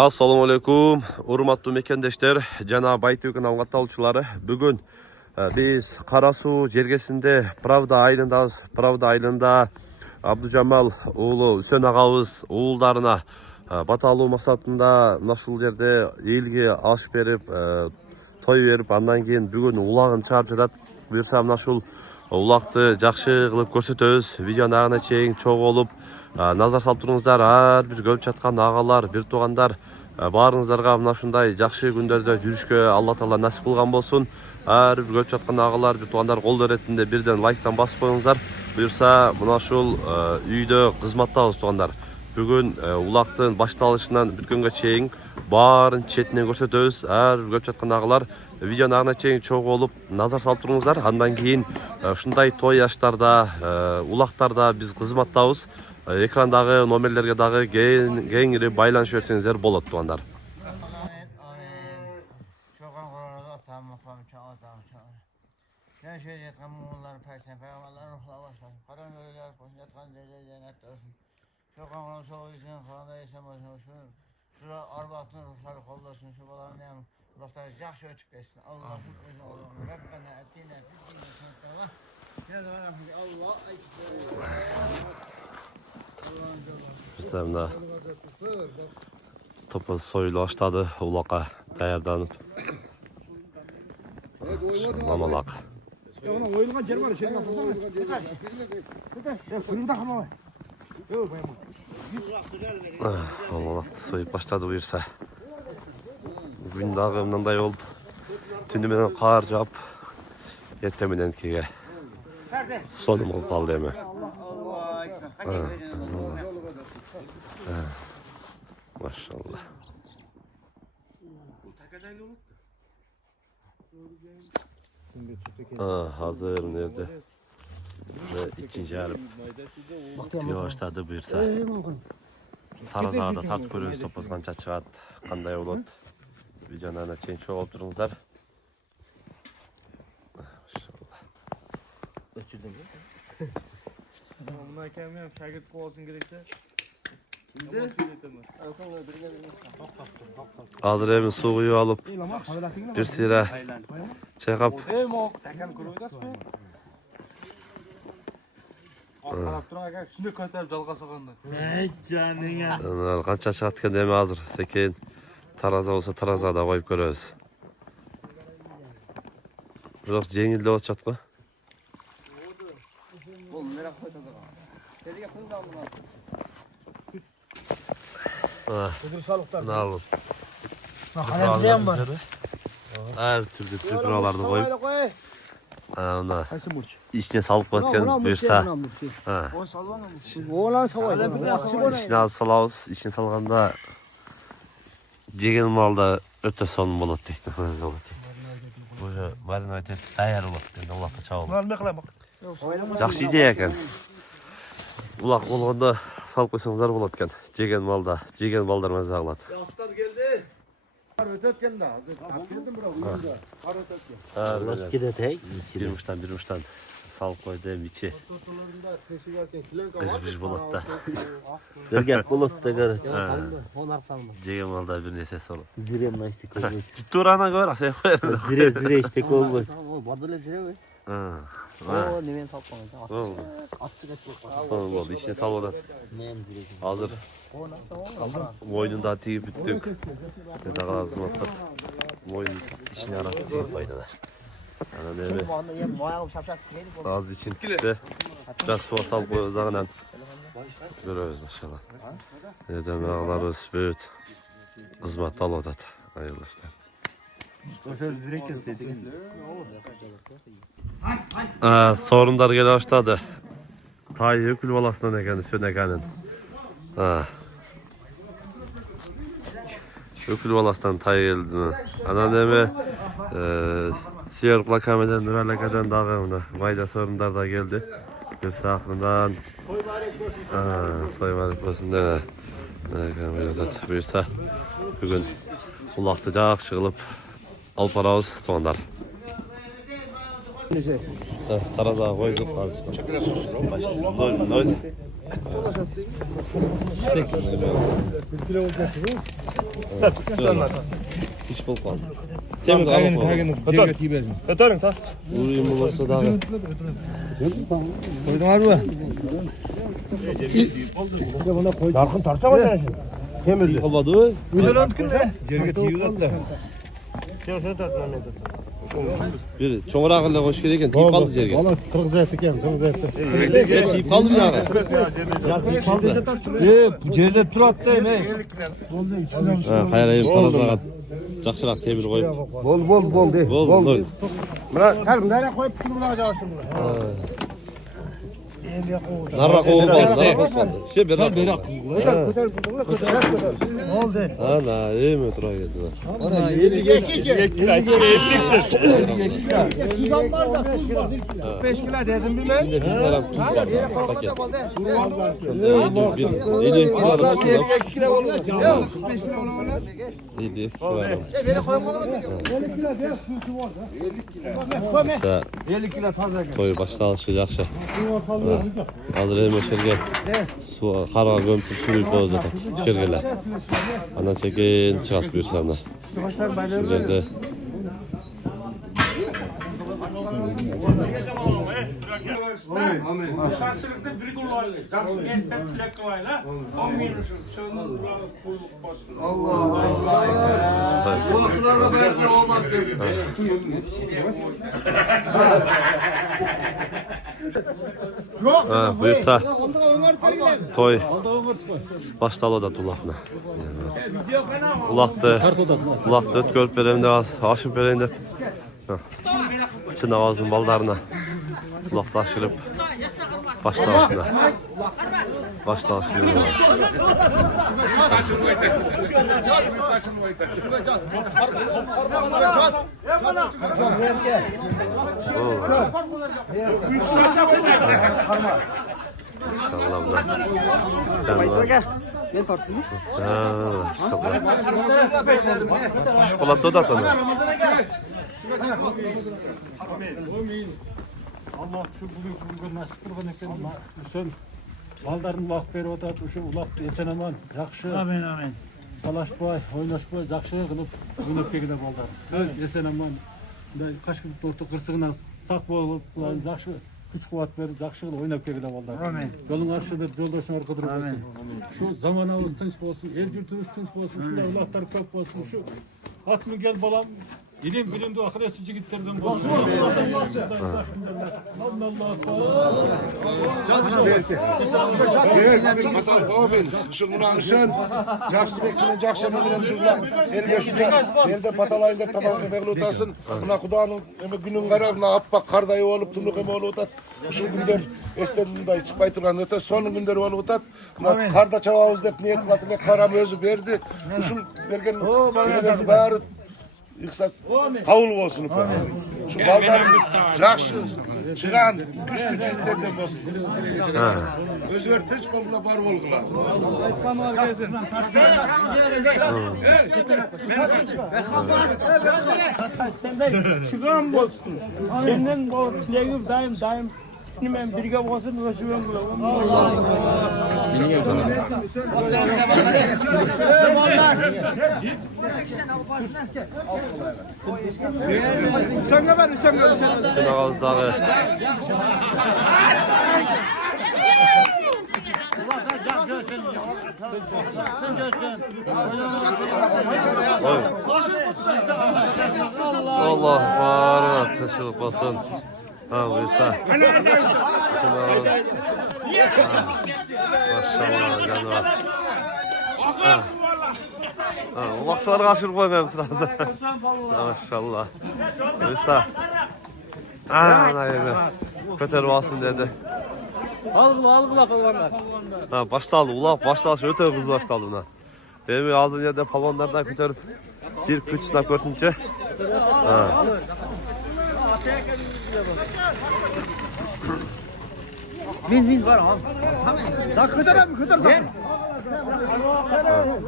Assalamu alaikum, urmatlı mekendeshler, jana Baytök kanalına katılımcıları. Bugün biz Karasu jergesinde Pravda ayılındayız. Pravda ayılında Abdujamal oğlu Hüseyin ağabız oğullarına bata alуу maksatında nasıl yerde elge aş berip, toy berip, andan keyin bugün ulagын чыгарып жатат. Буюрса нашул улакты жакшы кылып көрсөтөбүз. Видеону агына чейин чогуу болуп назар салып туруңуздар. Ар бир көрүп жаткан агалар, бир туугандар, баарыңыздарга мына ушундай жакшы күндөрдө жүрүшкө Алла Таала насип кылган болсун. Ар бир көрүп жаткан агалар, бир туугандар кол беретинде бирден лайктан басып коюңуздар. Буюрса мына ушул үйдө кызматтабыз туугандар. Бүгүн улактын башталышынан бүткөнгө чейин баарын четинен көрсөтөбүз. Ар бир көрүп жаткан агалар видеону агына чейин чогуу болуп назар салып туруңуздар. Андан кийин ушундай той аштарда, улактарда биз кызматтабыз. Экрандагы номерлерге дагы кеңири байланыш берсеңиздер болот туугандар. Arbatın ruhları kollasın, şu balanın hem ruhları yaxşı ötüp geçsin. Allah'ın özü olun. Rabbena etine fiddine sınıfına. Ne zaman Allah Bizimle topuz soyulu başladı. Ulaka dayanıp mamalak. Mamalak soyup başladı buyursa. Bugün dağı mınday olup tündümden kar jap ertemeden kege sonum olup aldı emi. Maşallah. Hazır nerede? Ve ikinci yarım diyor başladı buyursa. Tarazada tartıp görüyoruz topuz kança çıgat. Kanday olot. Videonlarına çeyin çok olup durunuzlar. Maşallah. Öçürdün mü? Buna kelmeyem şagird kovasın gerekse. Hazır emin suyu alıp bir sira çekap kança çıgatken demi hazır. Sekin taraza olsa tarazada koyup görüyoruz. Biroq жеңил деп атышат го. Nalım. Kalem var. Her türlü figuralarını koyup. Ona içine salıp koyarken buyursa. Oğlan savay. İçine az salabız. İçine salganda jеген malda öte son bolot teknoloji bolot. Уже барин өтөт даяр болот енді улакка чабылып. Жакшы идея экен. Улак болгондо салып койсоңуздар болот экен. Жеген малда, жеген балдар маза кылат. Yaptar geldi. Kar ötetken de. Atıldım bura. Kar ötetken. Nasıl gidetek? Bir salып койду эми ичи. Кыж болот да. Örgek bulut da görür. Жеген малда бир нерсеси болот. Zire mi işte koyuyor. Турана көр, асай коер. Zire işte koyuyor. Bardale zire mi? O nemen tapmadı. Attık attık. Son boldu, içine salып атат. Nem zire. Hazır. Moynunda tiyip büttük. Dağlar azımattır. Moyun içine arattık tiyip baydalar. Ana nemi. Az için de biraz suya salıp koyuyoruz ağından. Görüyoruz maşallah. Nereden ağlarız büyüt. Kızmat al odat. Hayırlı işler. Sorunlar gele başladı. Tay ökül balasından ekenin, sön ekenin. Ökül balasından tay geldi. Anneanneme Siyer Kulakameden, Nuralakadan dağımına mayda sorunlar da geldi. Göster aklından. Soymalık olsun dene. Buyursa bugün kulakta jak çıkılıp alıp barabız tugandar. Taraza koyduk. 0-0. Hiç bol kaldı. Temir alıp Götürün tas. uyumu olsa dağı. Koydun var mı? Yarkın tartsa mı sen? Kemirdi. Olmadı. Uydurun ne? Cerge tiyu da. Bir çoğur ağırla hoş gelirken tip kaldı Cerge. Valla kırık zeytik yani, kırık zeytik. Tip kaldı mı yani? Bu cerge tur attı he. Hayırayım tarazlağa. Жақшырақ темір koyup. Bol de. Bol. Sen nereye koyup bunu alacaksın bunu? Narra koğul kaldı. Narra koğul kaldı. Şey bir narra. Götür. Oldu. Ana iyi mi otura geldi? Ana 52 5 kilo dedim bir ben. Şimdi bir gram tuz var. Paket. 52 kilo var. 5 kilo olur. 52 kilo var. 50 kilo taze. Toy başta alışacak. Hazır elime şerge. Su kara gömtür suyup boğaz atat. Şergeler. Ana sekin çıkart buyursam da. Şu yerde. Şanslıkta bir gün var. Şanslıkta tilek var la. 10 bin sönün kuyruk basın. Ha, buyursa. Toy. Baştalı da tulakna. Ulaktı öt görüp veremde az. Aşıp veremde. Çın avazın baldarına. Ulakta aşırıp. Baştalıkna. Başta aşırıp. İnşallah bunlar. Sen var. Ben tartsız mı? İnşallah. Şokolatlı da sana. Allah şu bugün nasip kılgan ekan. Sen baldarın ulaq berip atat. Şu ulaq esen aman, жақшы. Amin. Талашпай, ойнашпай, жақшы кылып ойнап келген балдар. Esen aman. Кашкын торту кырсыгына сак болуп, жақшы күч кубат берип, жақшы кылып ойнап келген балдар. Amin. Жолуң ачылып, жолдошуңар кыдырып болсун. Şu zamanabız tinç bolsun, el yurtumuz tinç bolsun, şunday ulaqlar köp bolsun. Şu at mingen balam ilim bilimde ahiresi jigitlerden bolsun. Şunun jakşı bekleyen jakşı bilen şunlar. El yaşayacak. Elde patalayında tamam emekli otasın. Buna Kudanın günün kararına appak kardayı olup tunluk eme olup otat. Şu günler esteninde çıkmay turan öte son günler olup otat. Karda çavağız dep niyet kılatına karam özü verdi. Şu bergen bergen bari yıksak kavul olsun. Şu baldan jakşı çıkan güçlü ciltlerden olsun. Özvertiş bolgula bar bolgula. Senden çıkan bolsun. Senden bu tilegim daim sizinle birge bolsun ve şuven bulalım. Sen ağızdağı. Allah var. Teşekkür olsun. Ha buyursa. Maşallah canım var. Ulakçıları kaçırıp koymayayım sırada. Maşallah. Buyursa. Nayime. Köteri alsın dedi. Algıla kalvanlar. Ha başladı ulak başladı öte kız başladı buna. Benim ağzın yerde palonlardan kötürüp bir küç sınav görsünce. Min var abi. Daha kadar mı?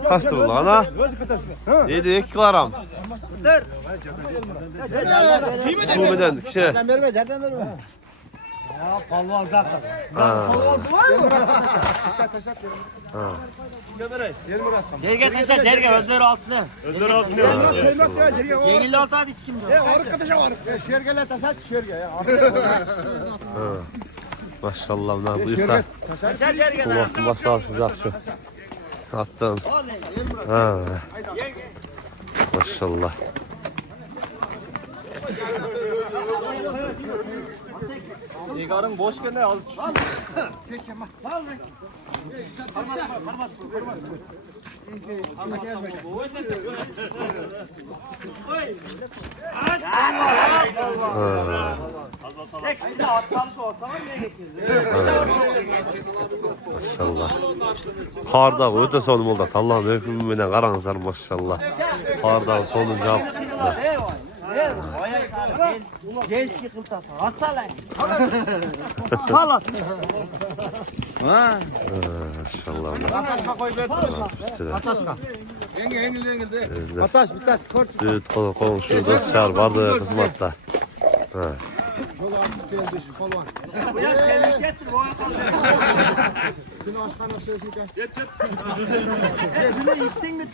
Kaçtır ulan ana? 7 gram. Bu beden kişi. Verme. Ya palvan zaten. Zerge taşa zerge özleri alsın. Cengiz olta hiç kim yok. Arkadaşa var. Şergele taşak şerge ya. Maşallah ne buyursa. Taşa zerge. Kulaklı başlarsın yaxşı. Attım. Ha. Maşallah. Egarın boş gene az. Maşallah. Karda öte sonum oldu. Allah'ım öpümüne karanızlar maşallah. Karda sonunca. Gençki kıltası. Atsana. Salat. Maşallah. Ataşka koy ver. Ataşka. Ataş bir tat kort. Evet, komşu dostlar vardı hizmette. Ha. Ya kendin getir. Şimdi başkanım sözünü gel. Bunu içtin mi?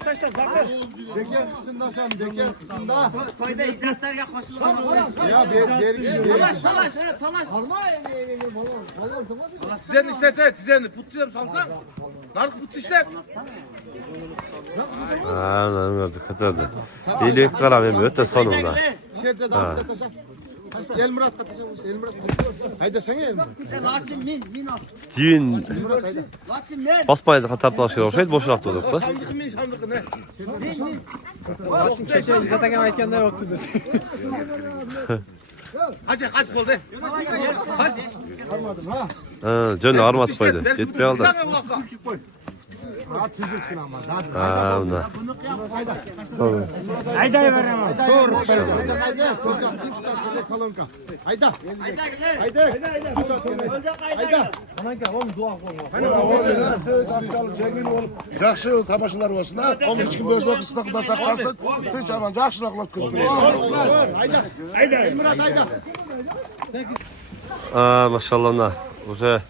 Ataş da zakır. Deker kısında sen deker kısında. Koyda izzatlar yaklaşılır. Ya vergi. Talaş. Tizen işlet tizen. Putluyorum salsan. Nark put işlet. Ha, ne gördük katardı. İyilik karam hem öte sonunda. Şerde daha bir taşak. Taşta El Murat katacak. El Murat. Haydi sen El Murat. Laçın min al. Düğün Laçın min. basmaydı katar taşıyor. Şey boşalttı olduk. Sandık mı sandık ne? Keçe zaten ayken de yoktu desin. Hacı kaç oldu? Hadi. Ha, canlı armat koydu. Ciddi aldı. Ha tüzüksün ama. Ha, bunda. Hayda verem. Dur. Hayda. Koska taşla kalonka. Hayda. Hayda. Hayda. Жақсы тамашалар болсын а. Ешкім өз уақытында сақтасын. Тыныш аман жақсылап қылып Hayda. Hayda. El Murat hayda. Aa, maşallah na. Уже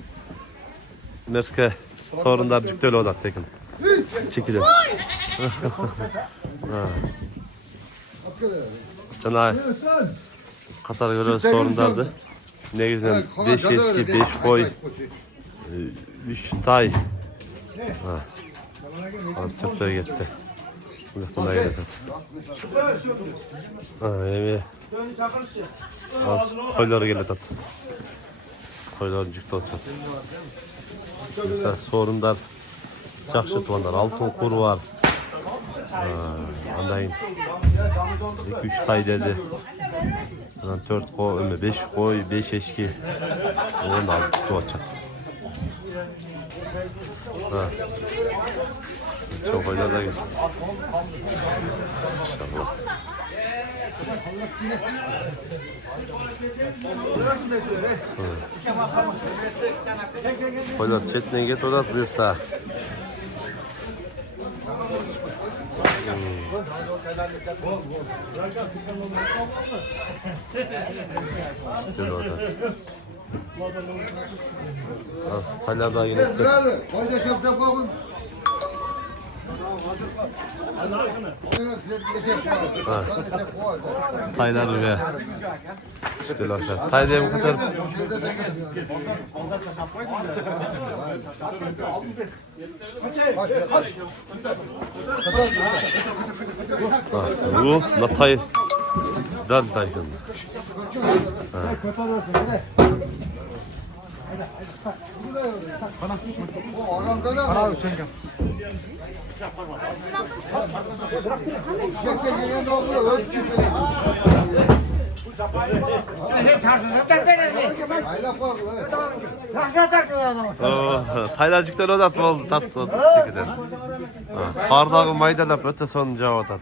Merske sorunlar cükteli odak sekin. Çekilir. Canay. Katar göre sorunlardı. Ne güzel 5 eski 5 koy 3 tay. Ha. Az tepler gitti. Bıraktığına geldi. Ha, yani az koyları geldi tat. Koyların cüktü olacak. Mesela sorunlar жақсы туғандар алтын қур бар андайын 2-3 тай деді 4 қой 5 қой 5 ешкі оны азы күтіп жатыр çok oylar da gitti inşallah koylar chetine get odat buyursa Sütün orada. Az talya daha yine gitti. Hayda şapta koyun. Saylar buraya. Sütün aşağı. Tay diye mi kadar? Bu natay. Dan taykın. Taylacıktan o da oldu tatlı çekilir. Kardağı maydalap öte sonunca o tat.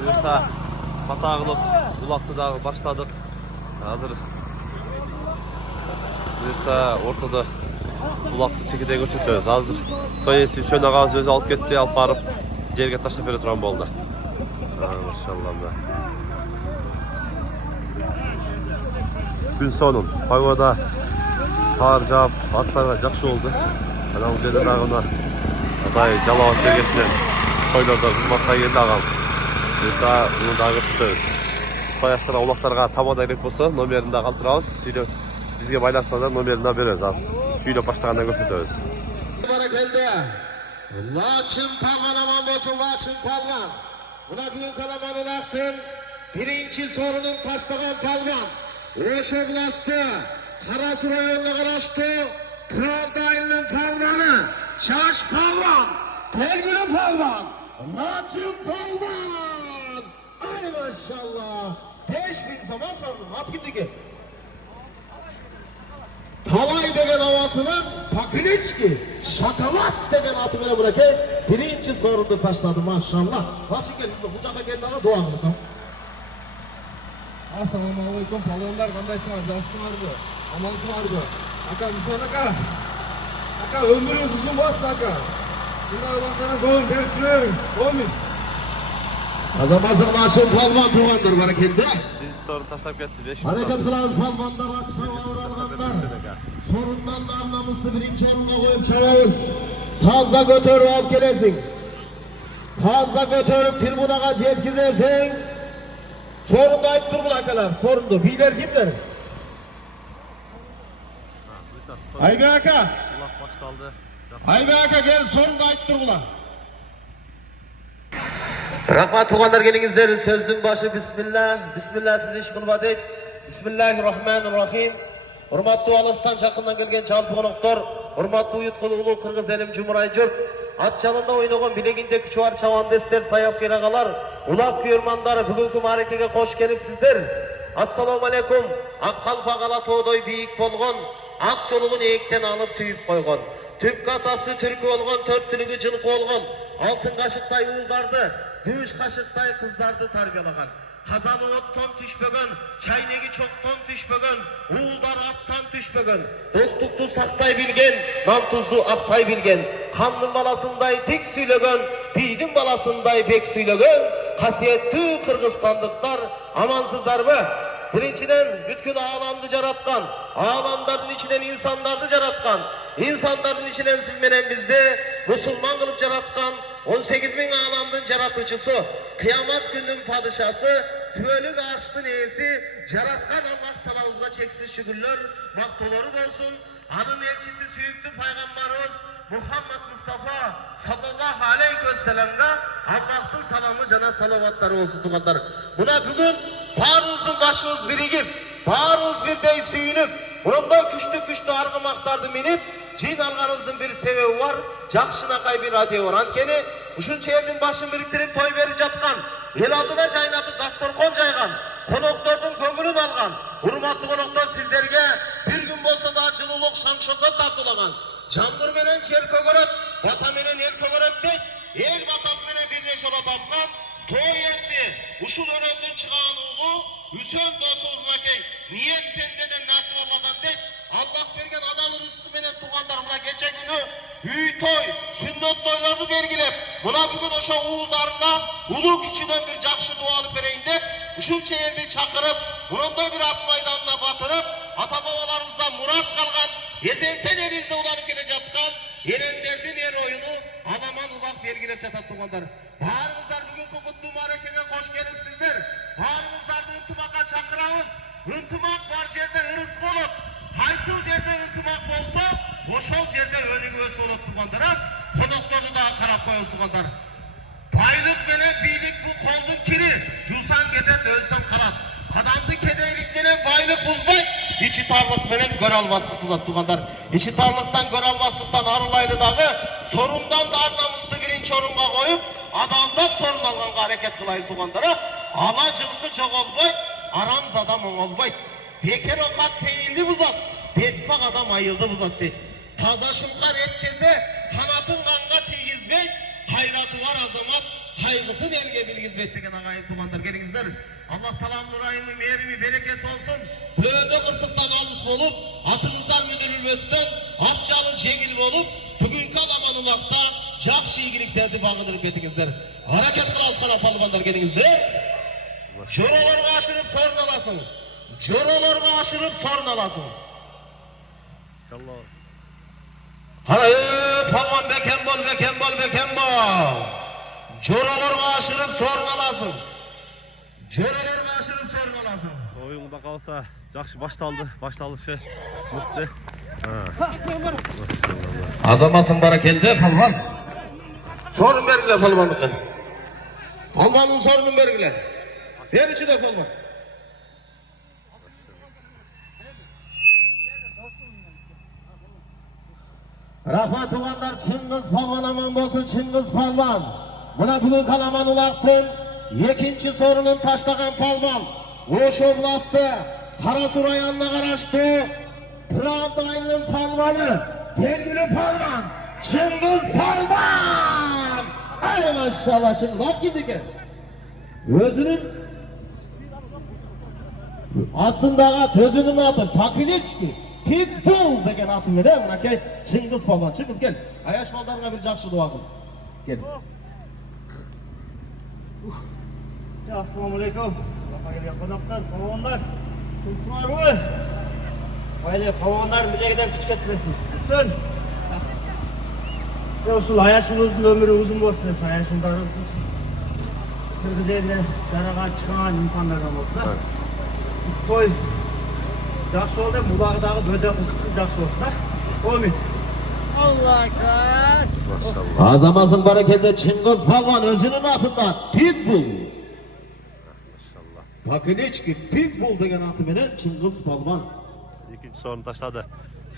Buyursa Patağılık Bulaklı Dağı başladık. Hazır. Buyursa ortada Bulaklı çekirdeği götürüyoruz. Hazır. Soyesi şöyle ağzı özü alıp gitti, alıp barıp yerge taşlap beri turan boldu. Maşallah. Gün sonun pagoda kar jağıp atlarga jakşı oldu. Ana bu жерде дагы мына Адай Жалауат жергесинен тойлордо кызматка келди агам. Буга муну дагы күтөбүз. Баягы улактарга тамада керек болсо номерин да калтырабыз. Сүйлөп бизге байлансаңдар номерин да беребиз. Аз сүйлөп баштаганда көрсөтөбүз. Barakelde. Laçın Palvan aman olsun Laçın Palvan. Buna büyük kalamanın aktın. Birinci sorunun taşlagan Palvan. Oşa bastı. Karasu rayonuna karıştı. Pravdaylı'nın Palvanı. Çaş Palvan. Belgülü Palvan. Laçın Palvan. Ay maşallah. 5000 zaman sordum. Hap gitti ki. Tavay degen havasının Pakiliçki, şakalat degen atı bile bırakı birinci sorunu taşladı maşallah. Açın gelin, kucağına gelin ama dua kılın. Assalomu alaykum palvonlar, qandaysizlar? Yaxshimisizlar? Omonmisizlar? Aka, Muson aka. Aka, ömrünüz uzun bo'lsin aka. Bunlar vaqtini ko'p bersin. Amin. Azamazın Laçın Palvan tuğandır berekette. Birinci sorun taşlap gitti. 5 Hareket kılan Palvanlar açtan uğralanlar. Sorundan da anlamıştı birinci sorunla koyup çalarız. Fazla götürüp alıp gelesin. Fazla götürüp tribunaya yetkizesin. Sorunda ayıp dur bu akalar. Sorundu. Bilir kimdir? Aybe aka. Kulak baştaldı. Aybe aka gel sorunda ayıp dur bula. Rahmat tuğanlar gelingizler. Sözdün başı Bismillah. Bismillah sizi iş kılmat et. Bismillahirrahmanirrahim. Hurmatlı Alastan çakından gelgen çalpı konuklar. Hurmatlı uyutkulu ulu Kırgız elim Cumhuray Cürt. At çalında oynagan bileginde küçü var çavan dester sayap keragalar. Ulak kuyurmanları bugünkü marekege hoş gelipsizler. Assalamu alaikum. Akkalpa Galatoğdoy biyik bolgon. Ak çoluğun eğikten alıp tüyüp koygon. Tüp katası türkü olgon, tört tülügü cılık olgon. Altın kaşıktay uğuldardı, gümüş kaşıktay kızdardı tarbiyalagan. Kazanı ottan tüşbögön, çaynegi çoktan tüşbögön, uğuldar attan tüşbögön. Dostluktu saktay bilgen, nam tuzlu aktay bilgen. Kanlın balasınday tek süylögön, biydin balasınday bek süylögön. Kasiyetli Kırgızstanlıklar, amansızlar mı? Birinciden bütün ağlamdı jaratkan, ağlamların içinden insanlardı jaratkan. İnsanların içinden siz menen bizde Müslüman kılıp jaratkan 18.000 ağlamdın jaratıcısı, kıyamet günün padişası, tüölük arştın eğesi, jaratkan Allah talavuzga çeksiz şükürler, maktoları olsun. Anın elçisi süyüktü paygambarımız Muhammed Mustafa sallallahu aleyhi ve sellem'e Allah'ın salamı cana salavatları olsun tuğanlar. Buna bugün bağrımızın başımız birigip, bağrımız bir dey süyünüp, bununla küçlü argımaktardı minip, cin alganımızın bir sebebi var, Jakşınakay bir radyo var. Ankeni, uşunça elin başını biriktirip toy verip jatkan, el adına caynatıp dastorkon jaygan, konoktordun köngülün algan, hurmatlı konoktor sizlerge bir gün bolsa da cılılık şangşonda tartılagan. Candır menen çel kögöröt, bata menen el kögöröttü, el batası menen birine şola tapkan, toy yesi, uşul önöndün çıkan uğu, Hüseyin dostu uzunakey, niyet pendeden nasip Allah'tan deyip, Allah bergen adalı rızkı menen tuğanlar buna geçen günü, hüy toy, sünnet toylarını belgilep, buna bugün oşa uğullarına, ulu küçüden bir jakşı dualı pereyin deyip, uşunça elde çakırıp, bununda bir at meydanına batırıp, ata babalarımızdan muras kalgan, Yezenten elinizde ulanıp gele jatkan, erenlerden er oyunu, alaman ulak belgilep jatat tuğanlar. Bağrınızlar bugün kutlu marekege hoş gelipsizler. Bağrınızlarda ıntımakka çakırağız. Intımak var jerde ırız bolup, kaysıl jerde ıntımak bolsa, oşol jerde önüngü ös olup tuğanlar. Konoklarını daha karap koyuz tuğanlar. Baylık menen biylik bu koldun kiri, jusan getet ölsem kalat. Adamdı kedeylik menen baylık buzbay, içi tarlık menen gör almazlık buzat tuğanlar. İçi tarlıktan gör almazlıktan arılaylı dağı, sorundan da arnamızdı birinci orunga koyup, adamdan sorun alganга hareket kılayın tuğandara. Alacılıkı çok olbay, aramız adam olbay. Beker okat teyildi buzat, betpak adam ayıldı buzat deydi. Taza şunlar etçese, kanatın kanga tegizbey, hayratı var azamat, kaygısın elge bilgizbey degen ağayın tuğandar gelingizler. Allah talam nurayımı, mehrimi, berekesi olsun. Böyle kırsıktan alış bolup, atınızdan müdürül bilmesden atçalı cengil olup bugünkü kalaman ulakta jakşı iyilik tertip ağıdırıp etinizler. Hareket kılavuzkan palvanlar gelingizler. Jorolarga aşırıp sorun alasın. Jorolarga aşırıp sorun alasın. Hana palvan beken bol beken bol beken bol. Jorolarga aşırıp sorun alasın. Jorolarga aşırıp sorun alasın. Oyunda kalsa жақсы başlalışı mutlu. Azamasın barakelde palvan. Sorun vergile palvanlıkın. Palvanın sorunun vergile. Ver içi de palvan. Rahmat ulanlar Çıngiz palvan aman bolsun Çıngiz palvan. Buna bugün kalaman ulaktın. Ikinci sorunun taşlagan palvan. Oş oblastı. Karasu rayonuna karaştı. Pravdaylı'nın palvanı. Belgili palvan. Çıngiz palvan. Ay maşallah Çıngiz. Hop gidik. Özünün aslında özünün adı Pakiliçki. Pitbull degen atı veren minakey Çıngiz palvan. Çıngiz gel. Ayaş ballarına bir jakşı dua kıl. Gel. Assalamualaikum. Hayırlı konaklar, kavanlar. Kimsin var mı? Hayırlı kavanlar bileğden küçük etmesin. Sen. Ya şu hayatınızın ömrü uzun olsun. Hayatınızın sırgıdayla carağa çıkan insanlardan olsun. Toy. Jakşı oldu, bulağıдағы bödek ısısı jakşı olsun. Amin. Allah akbar. Maşallah. Azamasın barakette Çıngiz palvan özünün atından Pitbull. Pakiliçki Pitbull degen atı menen Çıngiz palvan. İkinci sorunu taşladı.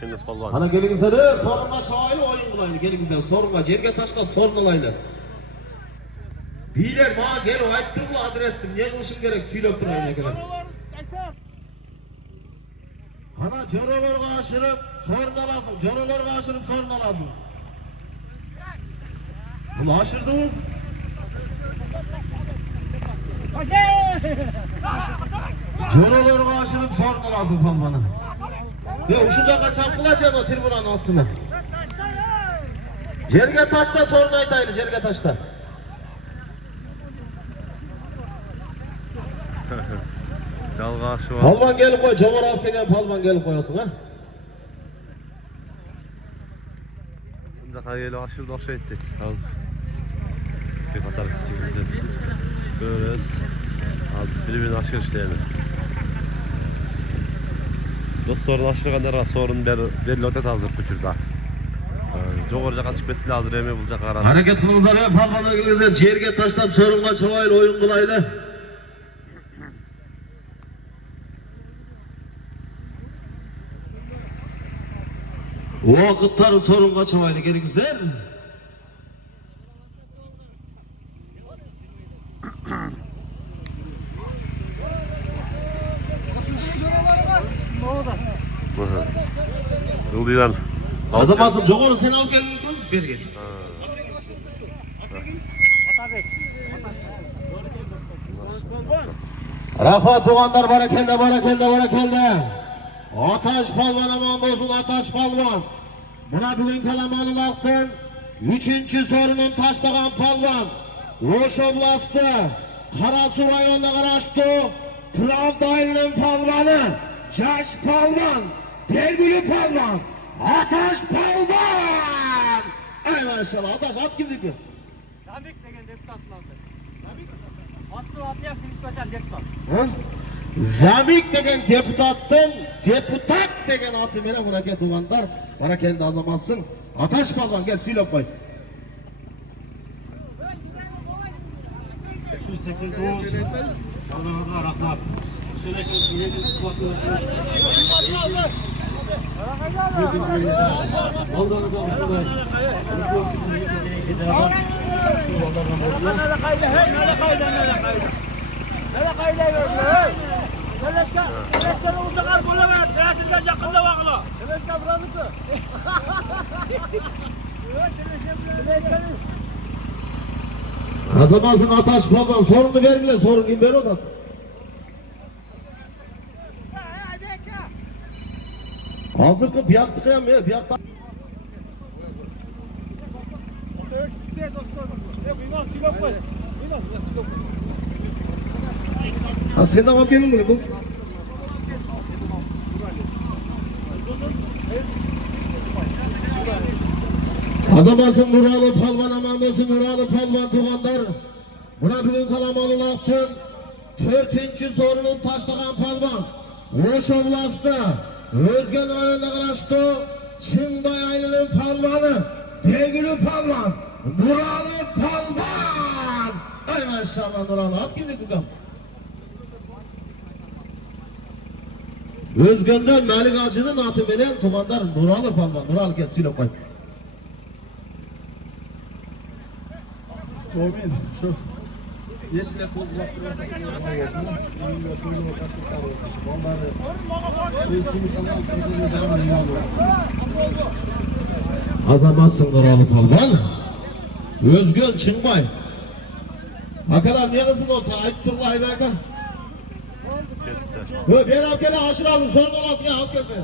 Çıngiz palvan. Ana gelingizler sorunga çağaylı oyun kılaylı gelingizler sorunga jerge taşlap sorun alaylı. Biler ma gel o ayıptır bu adrestim ne kılışım gerek söylep durayına gerek. Ana jorolarga aşırıp sorun alasın jorolarga aşırıp sorun alasın. Bunu aşırdı mı? Jorolarga aşırıp sorun alasın palvana. Ya uşucağa çapkılacaksın o tribunanın aslında. Jerge taşta sorun aytaylı jerge taşta. Jalgaşı var. Palvan gelip koy, Cavur alıp degen palvan gelip koyasın ha. Bunda kayılı aşırı okşa etti. Az bir kadar çekildi. Böyle az birbirine aşırı işleyelim. Dost sorun aşırı sorun belli ötet hazır küçülde. Jogorja kaçıp ettiler hazır eme bulacak aran. Hareket kılınızlar ya palvanı gelingizler jerge taşlap sorunga çavaylı oyun kılaylı. O vakıtları sorunga çavaylı gelingizler. Yıldıydan. Azamasın Jogoru sen al gel bir gel. Rahmat tuğanlar barakelde barakelde barakelde. Ataş palvan aman bozun Ataş palvan. Buna bugün kalamanın aktın. Üçüncü sorunun taşlagan palvan. Roş oblastı. Karasu rayonuna karaştı. Pravdaylı'nın palvanı. Jaş palvan. Belgili palvan. Ataş palvan. Ay maşallah Ataş at kimdik ya? Zabik degen deputatlardı. Zabik. Atlı yapmışlar deputat. Ha? Zabik degen deputattın, deputat degen atı mene buraya tuğanlar. Bana kendi azamazsın. Ataş palvan gel söyle koy. 589. Allah'a rahmat. Azamazsın Ataş palvan sorunu ver bile sorun kim ver o da. Азыркы бияктыкы эми, биякта. Sen de alıp gelin bunu. Azamasın Nuralı Palvan, aman olsun Nuralı Palvan tuğanlar. Buna bugün kalamalı laktın. 4. sorunun taşlagan Palvan. Oş oblastı. Özgen rayonuna karıştı. Çınbay Aylı'nın Palvanı. Belgülü Palvan. Nuralı Palvan. Ay maşallah Nuralı. At kimlik bakalım. Özgön'den Malik Acı'nın atı veren tuğanlar Nuralı Palvan. Nuralı kes söyle koy. Omin, şu yetle kulaklarına gelsin. İyi suyunu kasıtlar olsun. Onları simitalan kızını devam ediyor. Azamazsın Nuralı Palvan. Özgön Çınbay. Akalar ne kızın o ta? Ayıp Ayberka. Ben al gel aşır alın. Sorun olasın ya. Al gel be.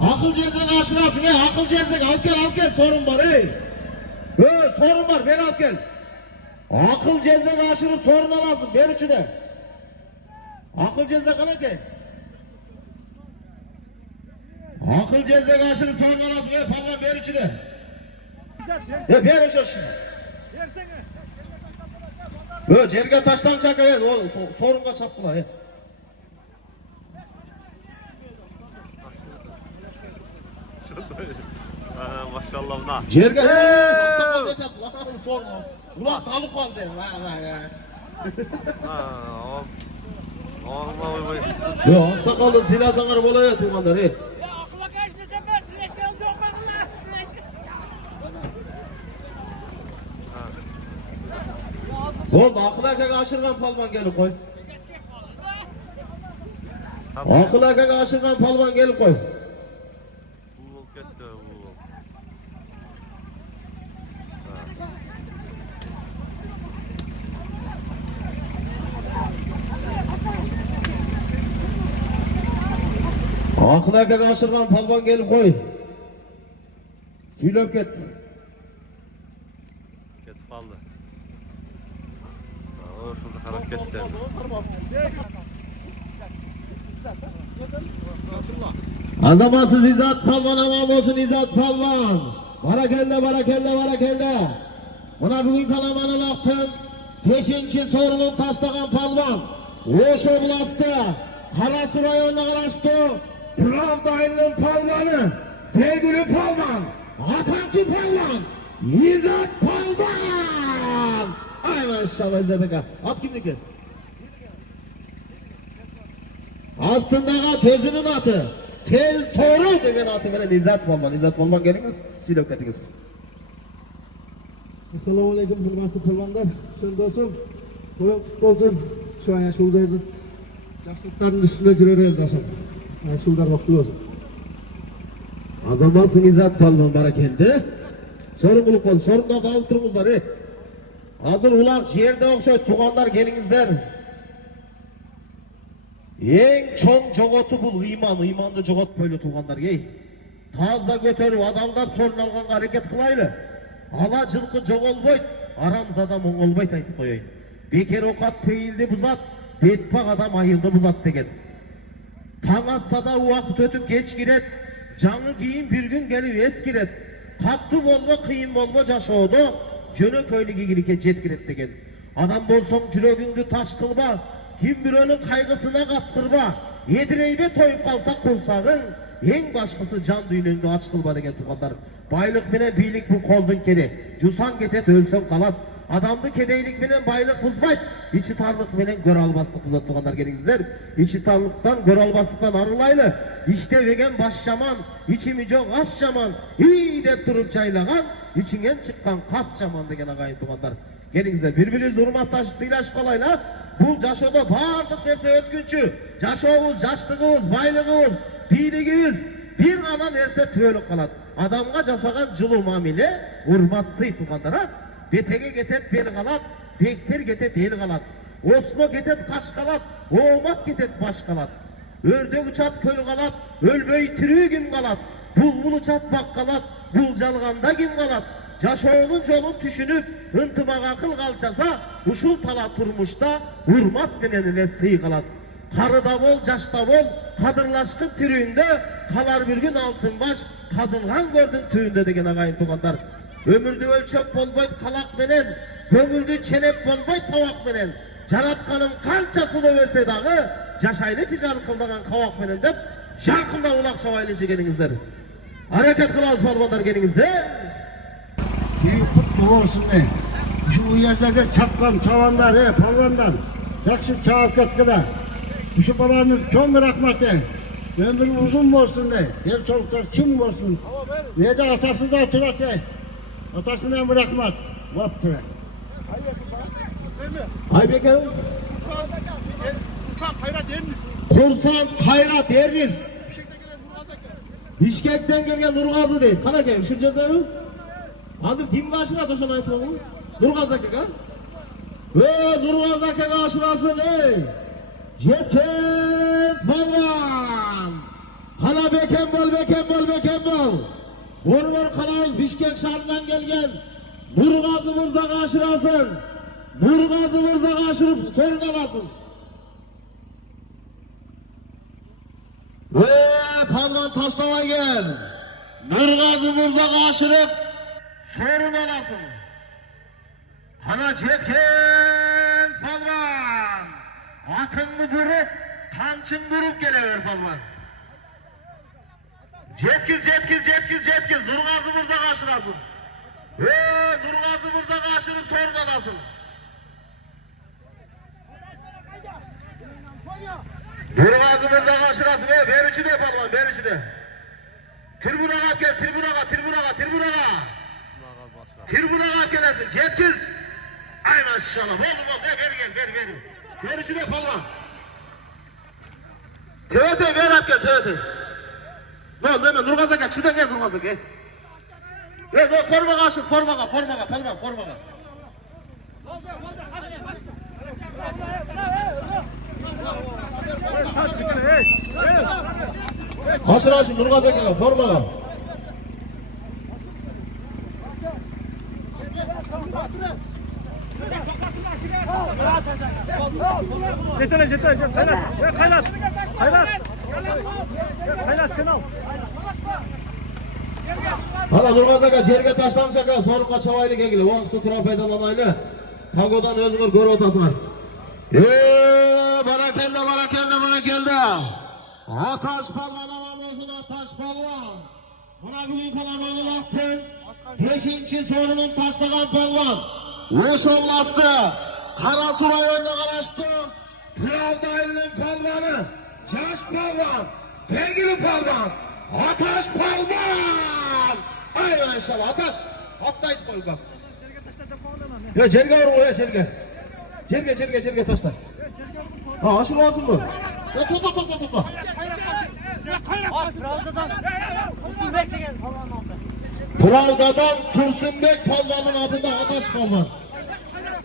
Akıl cezek aşır alsın ya. Akıl cezek. Al gel. Sorun var ey. Sorun var. Ben al gel. Akıl cezek aşırıp sorun olasın. Ben içine. Akıl cezek ala gel. Akıl cezek aşırıp sorun olasın. Palvan ben içine. Ya ben içine şimdi. Cerge taştan çakıyor. Sorunga çaptılar. Maşallah na. Cerge sorma. Ulan talık kaldı. Yok sakallı silah sangar bolaya tuğanlar. Ya akla kaçtıysa ben süreçten doğmakla. Oldu akıl erkek aşırgan palvan gelip koy. Akıl erkek aşırgan palvan gelip koy. Akıl erkek aşırgan palvan gelip koy. Söylep ket. Ketip aldı. Şurada hareketler. Azamansız İzzat Palvan aman olsun İzzat Palvan. Barakelde. Buna bugün kalamanın aktın. 5. sorunun taşlagan Palvan. Oş oblastı. Karasu rayonuna karıştı. Pravdaylı'nın Palvanı. Belgülü Palvan. Atatürk Palvan. İzzat Palvan. Ay maşallah İzzat Aka. At kimlikler. Astındağa tözünün atı. Tel toru degen atı veren İzzat Palvan. İzzat Palvan geliniz. Söylep ketiniz. Assalamu alaikum hurmatli palvanlar. Şun dostum. Olsun. Şu an yaşuldaydın. Yaşlıkların üstünde jürerel dostum. Yaşullar vakti olsun. Azamansın İzzat Palvan barakende. Sorumluluk olsun. Sorumda da alıp durumuzlar. Hazır ulak yerde okşay tuğanlar gelinizler. En çoğun jogotu bul imandı jogot böyle tuğanlar gey. Tazda götörüp adamdan sorun algan hareket kılaylı. Ala жылқы жоғолбойт, арамзада моңолбойт айтып коеюн. Бекер окат пейилди бузат, бетпак адам айылды бузат деген. Таң атса да убакыт өтүп кеч кирет, жаңы кийим бир күн келип эс кирет. Каттуу болбо, кыйын болбо жашоодо, жөнөкөйлүк ийгиликке жеткирет деген. Адам болсоң жүрөгүңдү таш кылба, ким бирөөнүн кайгысына каткырба. Едирейбе тоюп калса курсагың, эң башкысы жан дүйнөңдү ач кылба деген тугандар. Baylık menen biyilik bu koldun kere. Jusan getet ölsön kalat. Adamdı kedeylik menen baylık buzbayt. İçi tarlık menen gör albaslık buzat tuğanlar gelingizler. İçi tarlıktan gör albaslıktan arılaylı. İşte vegen baş çaman. İçimi çok aş çaman. İyi dep durup çaylagan. İçingen çıkkan kat çaman degen agayın tuğanlar. Gelingizler birbirinizle hurmatlaşıp sıylaşıp kalayla. Bu jaşoda bardık nerse ötkünçü. Jaşoğuz, jaşlığımız, baylığımız, biyiligimiz. Bir ana nerse tüölük kalat. Adamga jasagan жылуу мамиле урматсый тугандара. Бетеге кетет бел калат, бектер кетет эл калат. Осмо кетет каш калат, оомат кетет баш калат. Ördek uçat köl kalat, ölböy tiriği kim kalat. Bulbul uçat bakkalat, bul calganda kim kalat. Yaşoğunun yolun düşünüp, hıntımak akıl kalçasa, uşul tala turmuşta, hurmat menen vessi kalat. Karıda bol, caşta bol, kadırlaşkın türüğünde, kalar bir gün altın baş, kazılgan gördün tüyünde degen ağayın tuğanlar. Ömürdü ölçöp bolboy talak menen, gönüldü çenep bolboy tavak menen. Jaratkanın kançasını verse dağı, jaşaylıçı jarkıldagan kavak menen dep, jarkılda ulak şavaylıçı gelinizler. Hareket kılaz balbandar gelinizler. Büyük kutlu olsun ne? Şu yerde çapkan, tavanlar, palvanlar, yakşı çağırkatkıda. Şu balanın çok rahmeti. Ömrü uzun olsun ne? Her çocuklar kim olsun? Ne de atası da oturak atasından bırakmaz. Vaptı. Aybeke. Kursan Hayrat Erriz. Bişkek'ten gelgen Nurgazı değil. Kana gel, şurada mı? Hazır kim karşına taşan ayıp oğlum? Nurgaz Akeka. Nurgaz Akeka karşılasın ey. Yetkez Balvan. Kana beken bol, beken bol, beken bol. Vur kanal Bişkek şarından gelgen. Nurgazı Mırza karşılasın. Nurgazı Mırza karşılıp sonuna basın. Palvan taşlama gel. Nurgazı Mırza karşılıp sonuna basın. Kana Yetkez Balvan. Atını durup, tamçın durup gelever Balvan. Jetkiz, Nurgazı Mırza karşılasın. Nurgazı Mırza karşılıp sonuna basın. Nurgazı Mırza karşılasın. Ver üçü de Balvan, ver üçü de. Tribuna kap gel, tribuna kap gelesin. Jetkiz. Ay maşallah, oldu. Ver. Ver üçü de Balvan. TVT ver kap gel, TVT. Ne oldu hemen Nurgaz'a gel, şuradan gel Nurgaz'a gel. Forma karşı, formaga. Haşır Nurgaz'a gel, formaga. Yeter. Hayrat sen al. Hala Nurgaz'a jerge taşlanacak, sorunga çavaylı gelgili. O vakti tura paydalanaylı. Tangodan özgür gör otasına. Barakelde. Ataş palvan olsun, Ataş palvan. Buna bugün kalamanın attın. 5. sorunun taşlagan palvan. Oşollastı. Karasu rayonuna karıştı. Pravdaylı'nın palvanı. Caş palvan. Belgili palvan. Ataş palvan. Ay maşallah Ataş. Atlayıp koy bak. Ya cerge var oraya cerge. Cerge taşlar. Ha aşırı lazım mı? Ya tut. Pravda'dan Tursunbek palvanın adında Ataş palvan.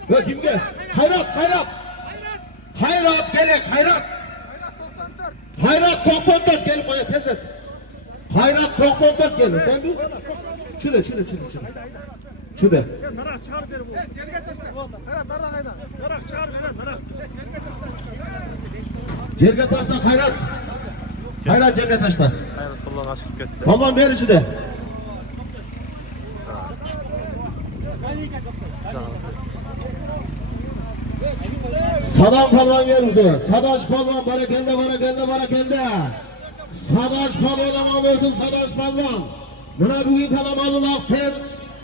Ya kim gel? Hayrat gelek. Hayrat 94 gel koya tez et. Hayrat 94 gel. Sen bir. Çile. Şurada. Darak çıkar ver bu. Yerge taşla. Darak ayna. Darak çıkar ver. Darak. Yerge taşla Hayrat. Hayrat yerge taşla. Hayrat kullan aşık gitti. Tamam ver içi de. Sadam palvan geldi. Sadaş palvan barakende. Sadaş palvan aman olsun Sadaş palvan. Buna büyük alamanın altın.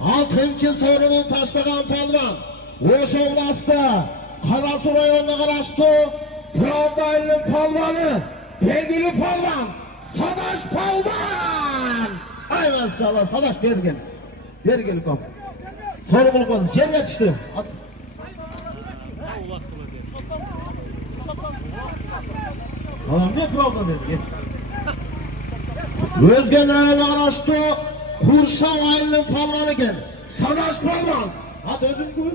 6. sorunun taşlagan palvan. Oşollastı. Karasu rayonuna karıştı. Pravdaylı'nın palvanı. Belgili palvan. Sadaş palvan. Ay maşallah Sadaş ver gel kap. Soru bulmaz. Cennet işte. Adam ne problem dedi. Özgen rayonuna karıştı. Kurşan aylının palvanı gel. Sadaş palvan. Hadi özün koy.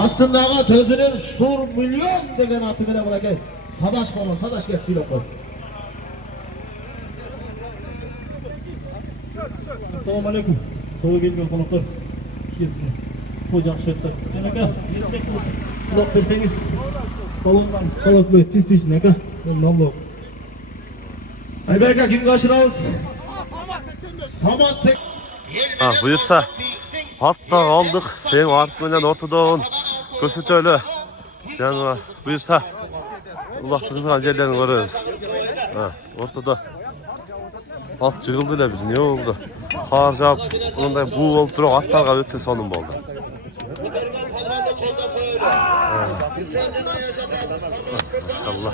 Астындағы төзінің сұр миллион деген аты менен мынакей Садаш болған, Садаш кеп сүйлеп қой. Ассаламу алейкум. Той келген қонақтар. Той жақсы өтті. Ака, құлақ берсеңіз. Балондан салат бөліп түйсін, ака. Мамлық. Айбека кімге ашырамыз? Самат сек. Бұйырса, атта алдық. Ең арысыменен ортадан көрсетөлі. Жаңа бұйырса, ұлақты қызған жерлерін көріңіз. Ортада ат жығылды ле біз, не oldu? Қар жап, ондай бұ болып тұр, аттарға өтті соның болды. Машалла.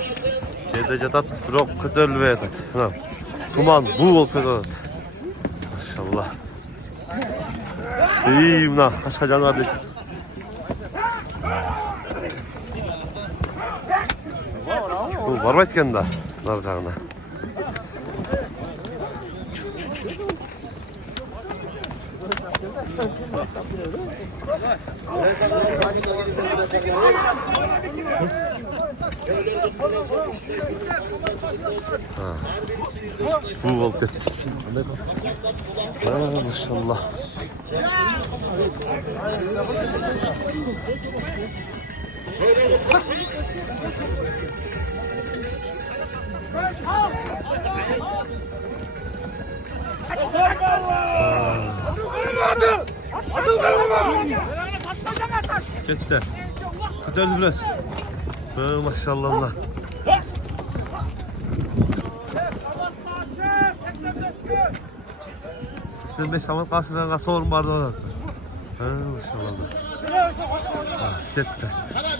Жерде жатат, бірақ көтерілбей жатат. Тұман бұ болып кетеді. Машалла. Мына қашқа жануар дейді. Бұл бармайды екен да, нар жағына. Бұл болып кетті. Машалла. Кетті. Көтерді біраз. Машалла. 85 самат қасыңға сорын барды одан. Машалла. Кетті. Машалла.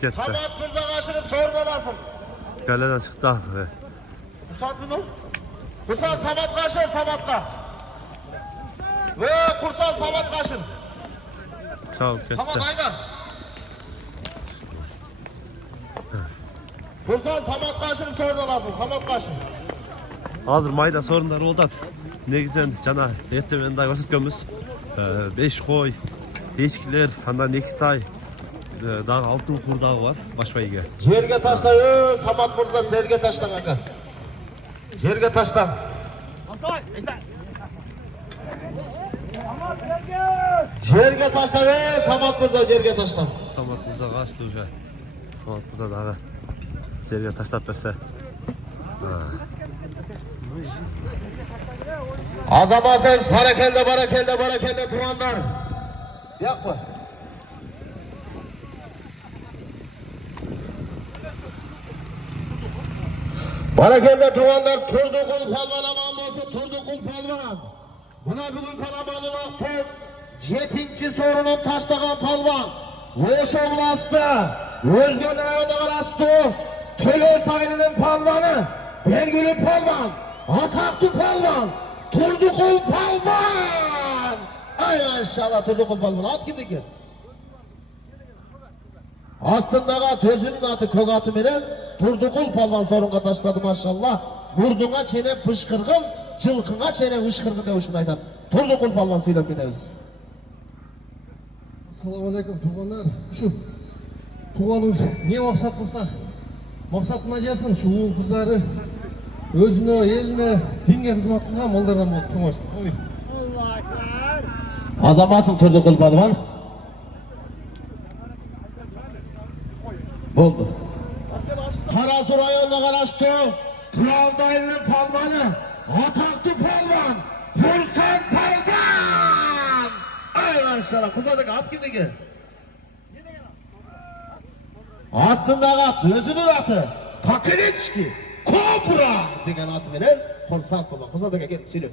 Кетті. Самат мырзаға ашырып сорын аласың. Кәледен шықты. Құрсан Саматқа ашыр, Саматқа. Құрсан Саматқа ашыр. Çabuk ketті. Samat ayda. Құрсан Саматқа ашырып сорын аласың, Саматқа ашыр. Hazır mayda sorunları oldu. Negizden cana ertemende görsetkönmüz 5 koy, ешкілер, андан 2 tay, daha altın kurdağı var başbayga. Жерге таштан, Самат мырза, жерге таштан ака. Жерге таштан. Жерге таштан, Самат мырза, жерге таштан. Samat Mırza kaçtı уже. Samat Mırza daha жерге taşlap verse. Azamazsınız, barakelde tuğanlar. Yapma. Barakelde tuğanlar, Turdukul Palvan aman olsun, Turdukul Palvan. Buna bugün kalamanın aktif, 7. sorunun taşlagan Palvan. Oşo bastı, Özgürler ayağına arastı, Tölö sayılının Palvanı, belgili Palvan, ataklı Palvan. Turdukul Palvan! Ay maşallah Turdukul Palvan. At kimdi ki? Astındaga tözünün atı kök atı menen Turdukul Palvan sorunga taşladı maşallah. Murdunga çene pışkırgın, жылқыға çene ışkırgın deuşunu aytat. Turdukul Palvan söylep gidebiz. Assalamu alaikum tuğanlar. Şu tuğanımız ne maksat kılsa maksatına gelsin şu uğul kızları özüne, eline, dinge hizmet kılgan mollardan болып тұрмасын. Azamasın Turdukul Palvan. Oldu. Karasu rayonuna karıştı. Kılavdaylı'nın palvanı. Ataklı palvan. Pürsen palvan. Ay maşallah. Kısadık at kimdeki? Astındağı at. Özünün atı. Kakiliçki. Kobra. Degen atı veren. Korsan palvan. Kısadık gel söyle.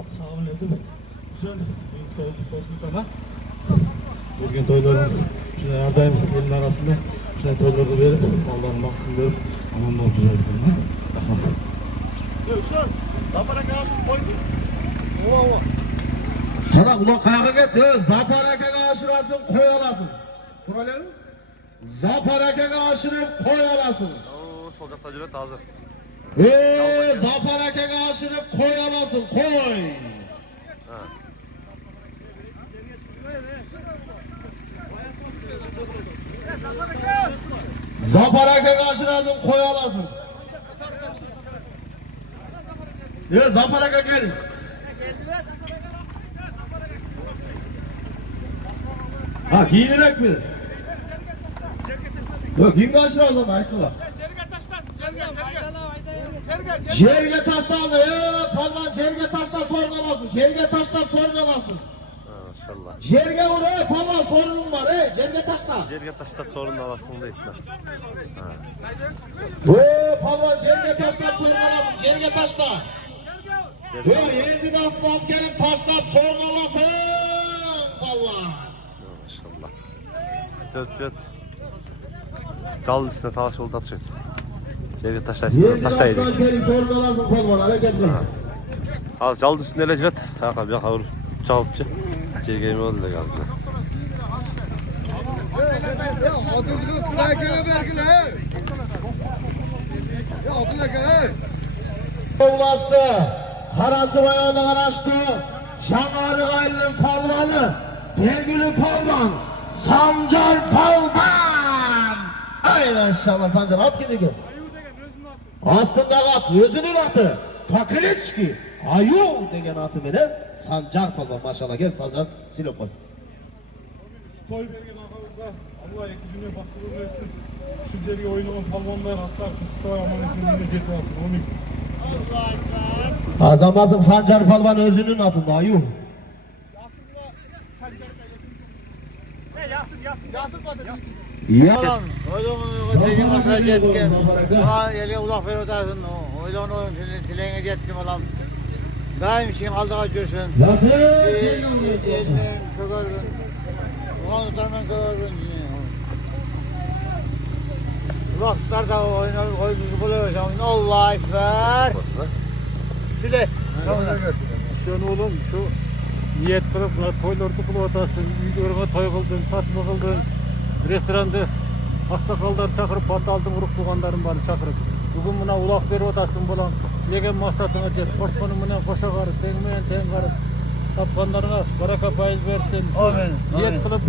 Assalamualaikum. Sen to'ylarni bergan to'ylarni shunday ardayim elin arasında shunday to'ylarni berib, Allohning maqsadini berib, aman bo'lib yuraylik. Rahmat. Sen Zafaraka aşık koydun. Ova. Sana ulan kayağa git. Zafarakaga aşırasın, koy alasın. Kuralım. Zafarakaga aşırıp koy alasın. Sol jakta жүрөт азыр. Zafer Akaga aşırıp koy alasın, koy. Zafer Akaga aşırıp koy alasın. Zafer Akaga gel. Ha giyinirek mi? Yok giyinme aşırı ayıktılar. Cerge taştan palvan cerge taştan sorun alasın. Cerge taştan sorun alasın. Maşallah. Cerge oraya palvan sorunum var cerge taştan. Cerge taşta sorun alasın değil mi? Palvan cerge taştan sorun alasın. Cerge taştan. Yedi asfalt gelip taştan sorun alasın. Palvan. Maşallah. Göt. Dalın üstüne talaş oldu atışın. Cerge taşta üstüne taşta yedik. Asfalt gelip sorun alasın palvan. Hareketli. Az dalın üstüne ele jirat. Hakan bir yakavur. Çabukçu. Cerge mi oldu da gazına. Bastı. Karası bayağını araştı. Şanarı gayrının palvanı. Vergülü palvan. Sancar palvan. Ay maşallah Sancar at gibi gel. Aslında at. Özünün atı. Kakiliçki. Ayu degen atı veren Sancar palvan. Maşallah gel Sancar. Silo koy. Toy bergen ağabeyler, Allah iki güne baktırır versin. Şu cerge oynayan palvanlar hatta kısıklar amanetinde jetip alsın. Azamazın Sancar palvan özünün atında ayu. Ya. Öyle masaya jetken. Ha yele ulak ver otasın. Öyle onu tilene jetkim olam. Daim işin aldığa görsün. Nasıl? Kögörün. Ulan utanman kögörün. Ulaklar da oynar, oyuncusu buluyor. Allah ekber. Tile. Sen oğlum şu niyet kılıp toylardı kılıp atasın, uygularına toy kıldın, tatma kıldın, restoranda aksakallar çakırıp pat aldın, uruk tuğanların bana çakırıp. Bugün buna ulak verip atasın bulan, legen masatına jet, koşmanın buna koşa karı, teğmeyen teğen karı, tapkanlarına baraka payız versin. Amin. Niyet kılıp,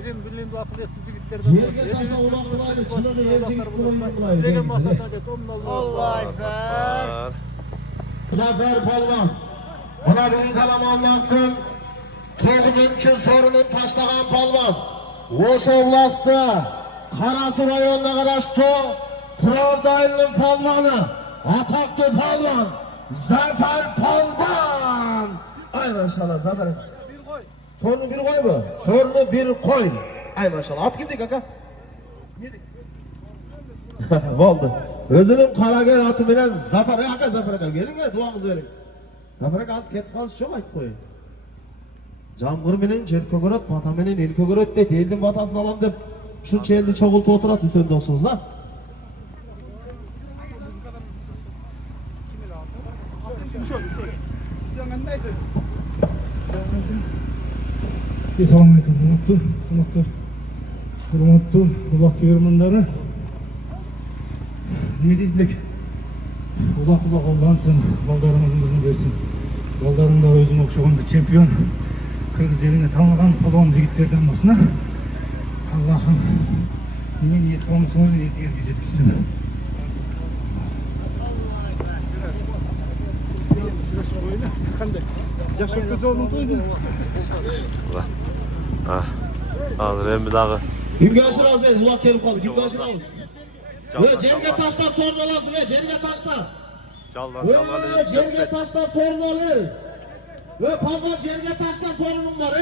ilim bilim ve akıl etsin jigitlerden olsun. Legen masatına jet, Allah ekber. Zafer palvan. Buna büyük alamanlattın. 9. sorunun taşlagan palvan. Oşovlastı. Karası rayonuna karıştı. Pravdaylı'nın palvanı. Ataklı palvan. Zafer palvan. Ay maşallah Zafer. Sorunu bir koy mu? Sorunu bir koy. Ay maşallah. At kimdi kaka? Oldu. Özünün Karagöl atı bilen Zafer Aka Zafer Aka gelin ya duamızı verin. Zafer Aka at ket kalsı çok ayıp koyun. Camgır menen Cerkogorot, Bata menen Elkogorot de elдің батасын alam dep şunça eldi çoğultu oturat üsönde olsunuz ha. Assalamualaikum hurmatli ulaq görmünderi. Ne deydilik? Ulaq ollansın, baldarımızın versin. Baldarım da özüm okşağın bir çempiyon. Kırgız yerine tanınan polon jigitlerden olsun ha. Allah'ım ne niyet olmuşsun o niyet yerine yetkizsin. Al ben bir daha. Kim görüşür ağzı? Ulaq gelip kaldı. Kim görüşür ağzı? Cerge taştan sorun alasın cerge taştan. Cerge taştan sorun alır. Palvan cerge taştan sorunum var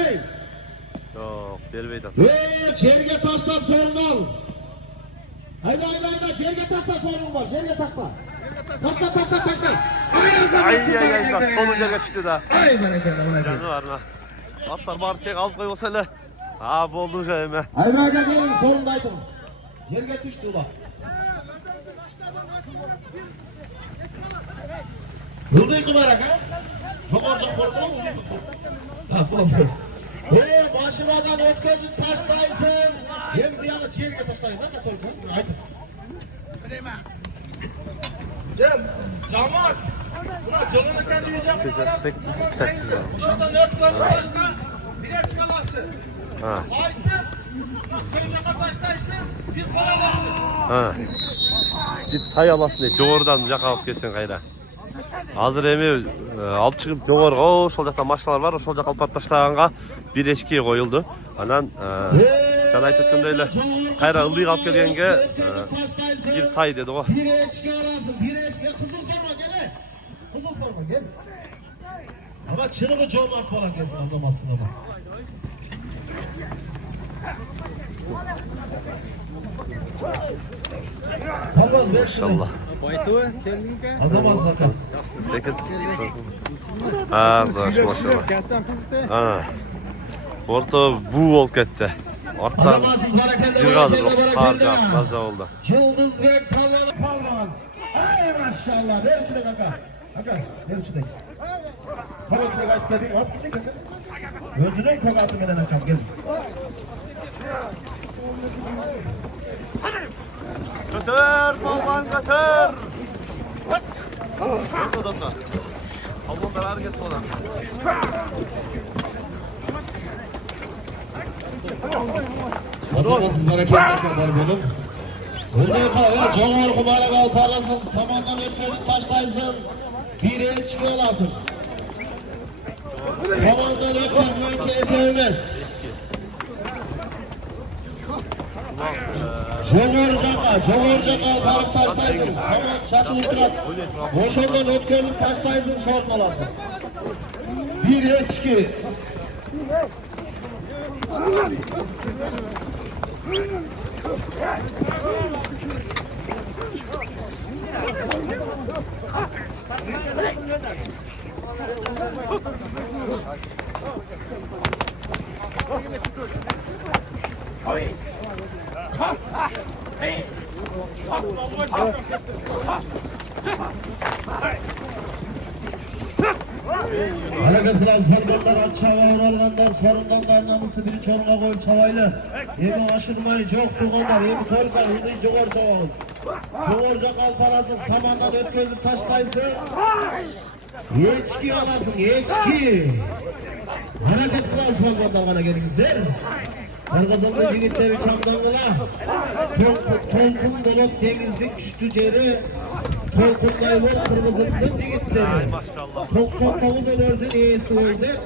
Yok belbeyden. Cerge taştan sorun al. Haydi cerge taştan sorunum var cerge taştan. Taştan. Ay sonu cerge çıktı da. Ay bereketler. Canı var mı? Atlar markek alıp koy olsa hele. Ha bu oldu şeyime. Ay gelin sorundaydım. Cerge düştü ulan. Hıldıydı merak ha? Çok orcak korktu mu? Ha oldu. Başımadan ötközüp taşlaysın. Hem bir yana çiğerge taşlayız. Hadi Tolga. Haydi. Camat. Buna canını kendine Sizler tek tutacaksınız abi. Şuradan ört gözü taşla. Bire çıkalasın. Ha. Haydi. Bak kocaman taşlaysın. Bir kovalasın. Ha. Git say alasın diye. Joğordan yakalıp gelsin gayra. Hazır emi alıp çıkıp joğorga o şol jakta maşinalar var. Şol jaka alып taşlaганга bir eşkiye koyuldu. Anan жана айтып өткөндөй эле кайра ылдый алып келгенге bir tay dedi o. Bir eşki alasın. Bir eşki. Kızıl forma gel. Kızıl forma gel. Ama çırığı cömert falan kesin azamazsın ama. Tamam ver. İnşallah. Azamazsın Hakan. Sekin. Ha, maşallah. Ha. Orta bu ol ketdi. Ortadan Azamazsın hareketler. cırgadı. Harca. Maza oldu. Yıldızbek Palvan. Ay maşallah. Ver içine Hakan. Hakan ver içine. Tamam bir de kaç dedin. At bir de Hakan. Gözüne kokatı benden Hakan. Gel. Götür balvan götür. Odamda. Balvanlar hareket sola. Azamazsın hareketler balvanım. Burada kal. Çoğur kumara kal parasın. Samandan ötürü taşlaysın. Bir eşki olasın. Samandan ötürü sevmez. Çoğur jaka barıp taşlaysın. Saman çaçılıp durat. Oşondan ötkönüp taşlaysın, sorun olasın. Bir eşki. Hareketler sorgunlar açığa uğralganlar sorundan namusu bir çoruna koyup çavaylı. Yemi aşırmayı çok tuğanlar, yemi korkar, yemi çoğur çavağız. Çoğurca kalparasın, samandan ötközüp taşlaysın. Yeçki alasın, yeçki. Hareketler sorgunlar bana gelinizler. Kargazalda jigitleri çamdangıla. Tolkun dolap denizlik düştü ceri. Tolkunday bol kırmızılıktan jigitleri. 99 öldü niyesi öldü.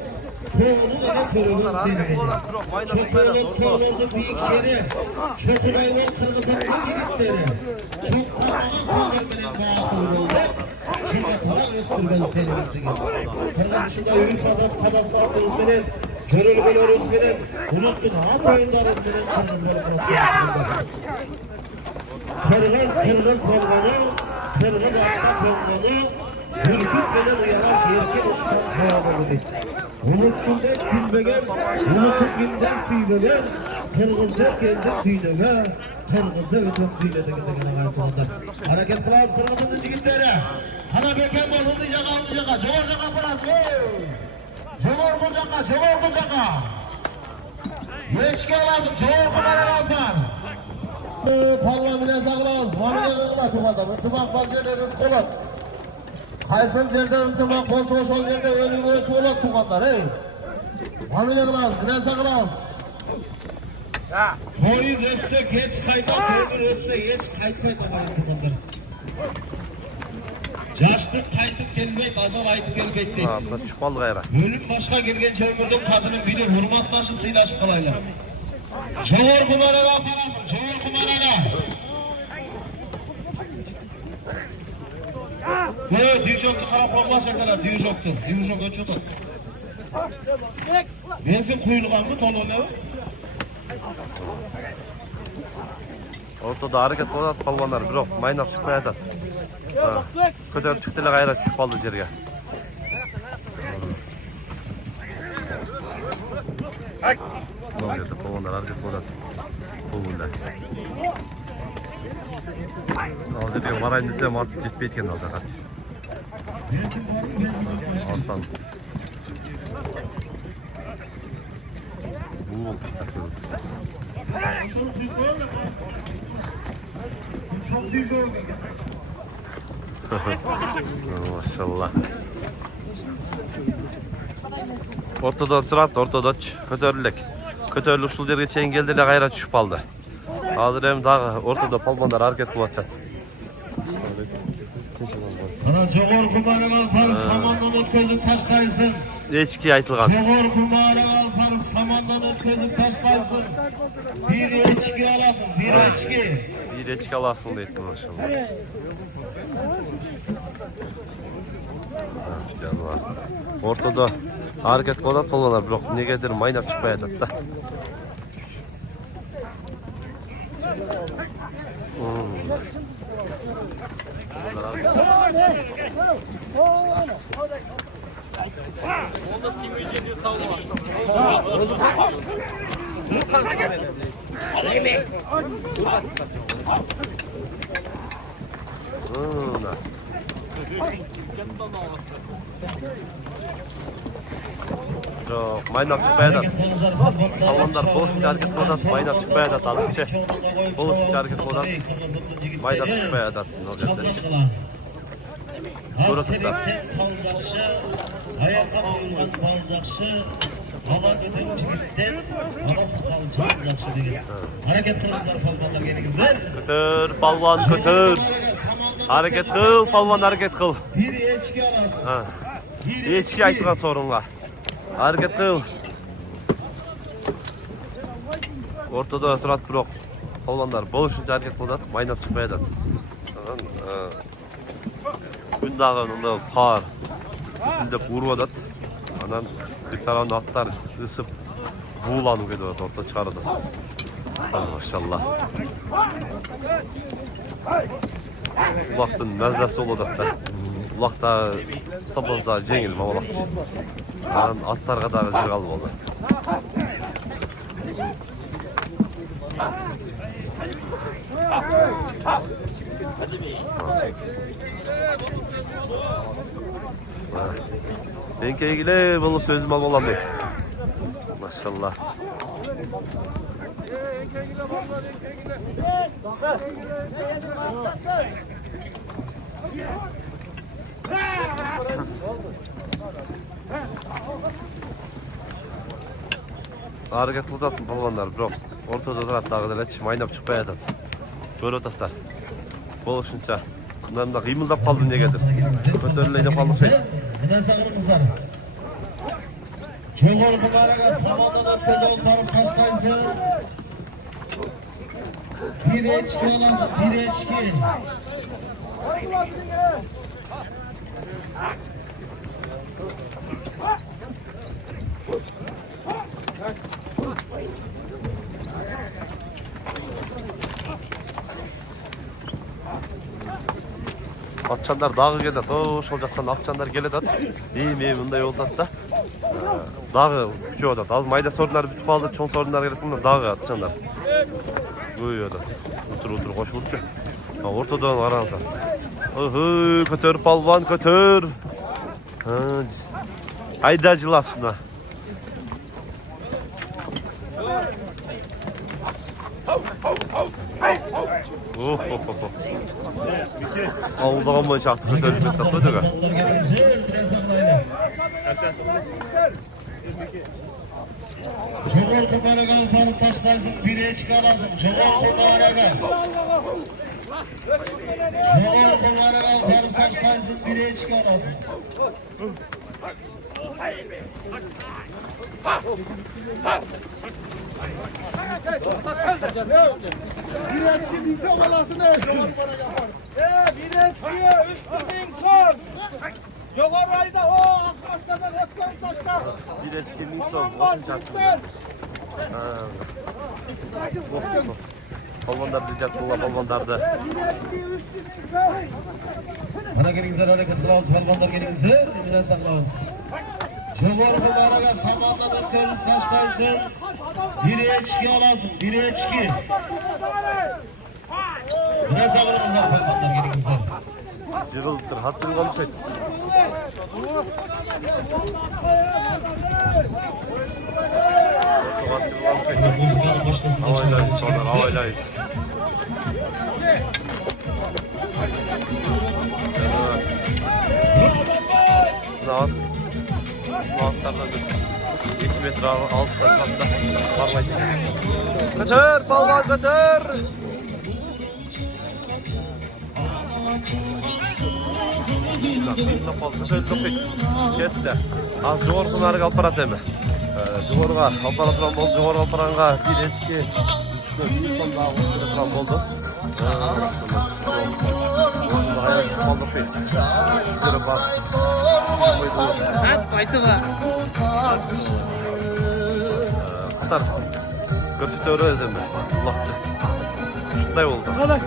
Toğlu da körülün seni. Çöküğünün toğlurdu büyük şeri. Çöküğünay bol kırmızılıktan jigitleri. Çok kalmadan kırmızılıktan bağlı oldu. Şimdi para göstermeli seni bitti gibi. Kırmızı dışında yürüyüp kadası attınız benim. Körülgülörüz benim. Unutun at oyunları benim kırmızıları kırmızıları. Kırgız bolganı, kırgız atla bolganı, ürküt belen yavaş yerken uçtan koyadı dedi. Unutçundek gülmegen, unutup gülden süylenen, kırgızlık geldi tüylege, kırgızda ötök tüyledi gidegene hayatımızda. Hareket kılavuz kırgızın jigitleri. Hana beken bol, hındıcağa, çoğurcağa parası. Çoğur kucaka. Yeçki lazım, çoğur kumalar alpan. Palva bile sağlamaz, mamile kılma tuğanda. Irtımak bal жерде rızk olur. Kaysın жерде ırtımak olsa oşol жерде ölü göğsü olur tuğanlar. Mamile kılmaz, bile sağlamaz. Toyuz ötsek hiç kayda, kömür ötsek hiç kaytmaydı tuğanlar. Yaşlık kaytıp gelmeydi, acal aytıp gelmeydi deydi. Ha, bu çıkmalı gayra. Ölüm başka gelgen ömürden kadının biri hurmatlaşıp sıylaşıp kalaylar. Çoğur kumaraga parasın, çoğur kumaraga. Bu diyuşoktu kara koklaşacaklar, diyuşoktu. Diyuşok öçüdü. Benzin kuyuluğan mı dolu ne? Ortada hareket bolat balvanlar birok maynap çıkmay atat. Ha. Kötörüp çıktı ele gayra düşüp kaldı жерге. Bu yerde balvanlar hareket bolat. Bu bunda. Al dediğim varayın desem artık jetpeytken alacak hadi. Alsan. buğul. Maşallah. Ortada çırat, ortada kötörlük. Kötörlük uşul жерге чейин келди эле кайра түшүп калды. Азыр эми дагы ортодо палбандар аракет кылып атышат. Ana jogorku barık alparıp samandan ötközüp taşlaysın. Эчки айтылган. Jogorku barık alparıp samandan ötközüp taşlaysın. Bir içki alasın, bir içki. Bir эчки аласың дейт машалла. Жаныбар. Ортодо аракет кылып атат палбандар, бирок эмнегедир майнап чыкпай атат да. Жоқ, майнап чыкпай атат. Палбандар болушунча аракет кылып атат, майнап чыкпай атат азырчы. Болушунча аракет кылып атат, майнап чыкпай атат ал жерде. Көрөтсүздөр. Balcakşı, ayakta boyundan balcakşı, hava güdüm çigitten, anası kalçakcakşı деген. Hareket kılınızlar palmanlar gelinizler. Көтөр, палбан, көтөр. Аракет кыл, палбан аракет кыл. Bir içki alasın. Эчки айтылган сорунга. Аракет кыл. Ортодо турат бирок палбандар болушунча аракет кылып атат, майнап чыкпай атат. Күн дагы мындай кар күндөп уруп атат. Анан бир тарабын аттар ысып бууланып кетип атат, орто чыгарып атасың. Машалла. Улактын мазасы болуп атат да. Улакта топозда жеңил мабалакчы. Анан аттарга дагы жыгал болду. Эңкейгиле болуп сөзүм ал болам дейт. Машалла. Аракет кылып атат балбандар, бирок ортодо турат дагы делечи, майнап чыкпай атат. Көрүп атасыздар. Болушунча мында кыймылдап калды эмнегедир. Көтөрүлөй деп калды. Mine sağırımızlar. Jogorku barık samandan ötközüp alparıp taşlaysın. Bir içki alasın, bir içki. Атчандар дагы келет. Ошол жактан атчандар келет ат. Мындай болуп атат да. Дагы күчөп атат. Ал майда сорундар бүтүп калды, чоң сорундар келет, мына дагы атчандар. Көбөйүп атат. Утур кошулчу. Ортодон караңыздар. Көтөр палбан, көтөр. Айда жыласына. Ауылдаған бойынша ақтық көтеріп кетті қойдыға. Jogorku barık alparıp taşlaysın, bir içki alasın. Jogorku barık alparıp taşlaysın, bir içki alasın. Bir eski bilse olasın ne? Jogor para yapar. Bir eskiye üstü bin son. Yukarı ayda o arkadaşlardan etken taşlar. Bir eçkinin son, osunca atsınlar. Balvanlar diyecek, balvanlar da. Bana gelinizler hareket kılavuz, balvanlar gelinizler, emine saklavuz. Jogorku barık samandan ötközüp taşlaysın. Bir içki alasın, bir içki. Mine sağırımızlar, balvanlar gelinizler. Жығылыптыр, хат жығылған ұшайды. Хат жығылған başlasın. Havaylayız onlar, havaylayız. Ne var? Bu altlardan 2 metre altında katta varmaydı. Götür, balvan götür! Ketdi. Az жоғарғы нарық аппарат эми. Жоғарғы аппараттан болду, жоғарғы аппаратқа бир эчки тұрған болды. Қатар көрсете өрөз эми. Ушундай болду. Maşallah.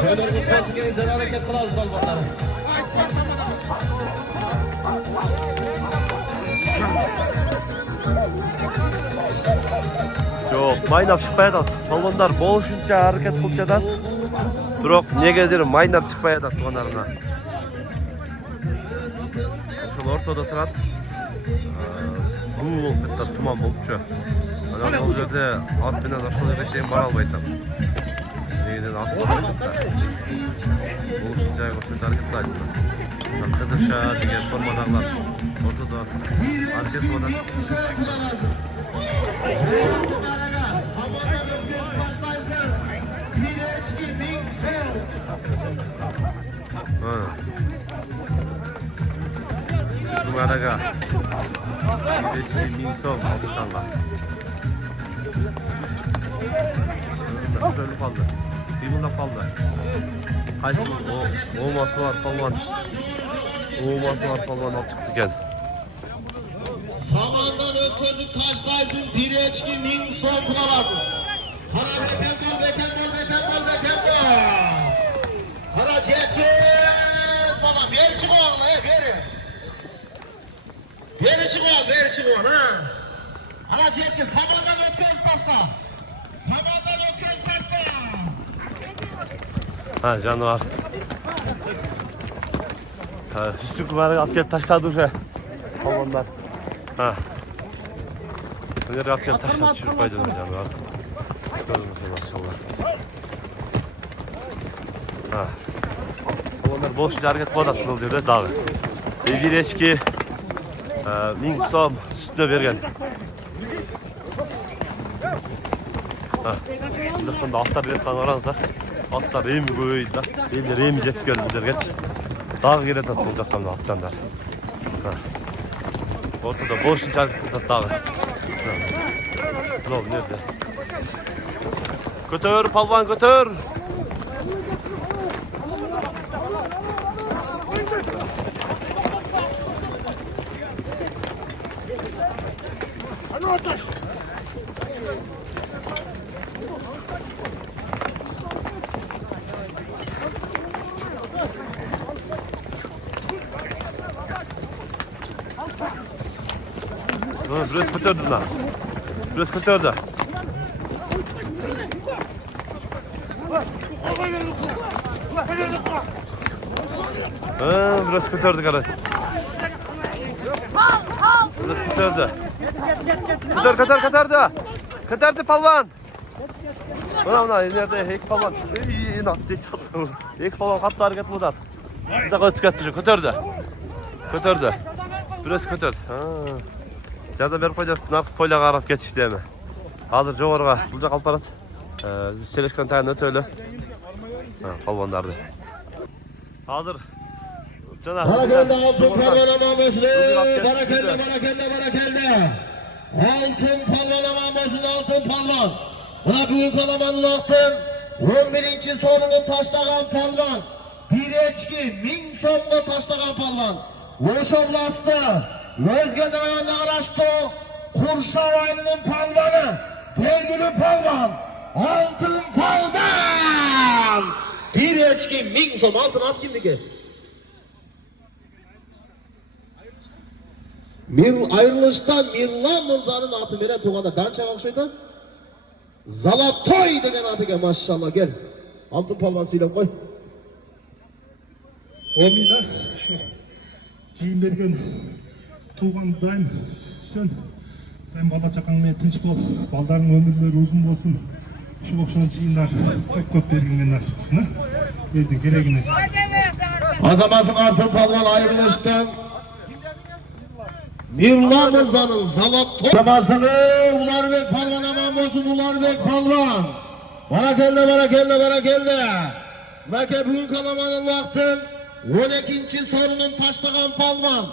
Şöyle mutfası genizleri hareket kılavuz balkonları. Жоқ, майнап шықпай жатады. Балбондар болушунча аракет кылып жатат. Бирок негедир майнап чыкпай жатат тугандарына. Ошол ортодо турат. Бул болуп кетет, туман болупчу. Анан ал жерде ат менен ошол жерге чейин бара албай атам. Негеден ат болушунча ошол аракет кылат. Кыдырша деген формадагылар ортодо аракет кылып атат. Numaraga Ming so'm O'zbekistonga. O'lib qoldi. Bimunda qoldi. Qaysi o'mati bor polvon. O'mati bor polvon olib chiqdi ekan. Samandan ötközüp taşlaysın, direçki 1000 so'm bulamazsın. Kara beken bol. Kara ceket bana beri çık oğlum, beri. Beri çık oğlum, ha. Kara ceket samandan ötközüp taşla. Ha, canavar. Ha, üstü kumarı atıp taşladı уже. Polvonlar. Ha. Nereye atıp taşladı düşürüp koydular canavar. Görmüyorsun maşallah. Ha. Polvonlar boşunca hareket kıladı bu жерде дагы. Bir eşki 1000 so'm üstüne bergen. Ha. Bundan da atlar berip qarаңыздар. Atlar emi koydu da. Eller emi jetip geldi bu жерге. Дагы келет ат бул жакка мына атжандар. Ортодо boşunca hareket kıladı dagы. Мынау nerede? Көтөр, палван көтөр. Biraz kötürdü lan. Biraz kötürdü. Biraz kötürdü kardeş. Biraz kötürdü. Kötürdü. Kötürdü palvan. Buna nerede hek palvan. İyi nattı çaldı. Hek palvan kattı hareket budat. Bir dakika tükettirecek. Kötürdü. Biraz kötürdü. Жардам берип койдуп, наркы поляга карап кетишти эми. Азыр жогорго бул жак алып барат. Биз селешканы тагын өтөлү. Полвондарды. Азыр жана Barakende altın palvanama mesle. Barakende. Altın palvanama mesle, altın palvan. Buna büyük alamanın altın. 11. sonunu taşlayan palvan. bir echki 1000 so'mga tashlagan polvon. O'shovlasdi. O'zga rayonga qarashdi. Qurshov aylining polvoni, belgili polvon, oltin polvon. Bir echki 1000 so'm oltin ot kimniki? Ayrılıştan Mirlan Mirza'nın atı mene tuğanda dançaga o'xshaydi. Zalatoy degan atiga maşallah gel. Altın polvon siylab qo'y. Omina şu жийин берген туугандайым сен бала чакаң менен тынч бол, балдарың өмүрлөрү узун болсун. Ушул окшогон жыйындар көп бергенге насип кылсын. Элдин керегине. Azamazın altın polvon ayrılıştan Mirlan Mirza'nın Zalatoy. Azamazını Ularbek polvon aman bolsun, Ularbek polvon. Bana geldi. Maka bugün kalamanın vaktin 12. sorunun taşlagan polvon.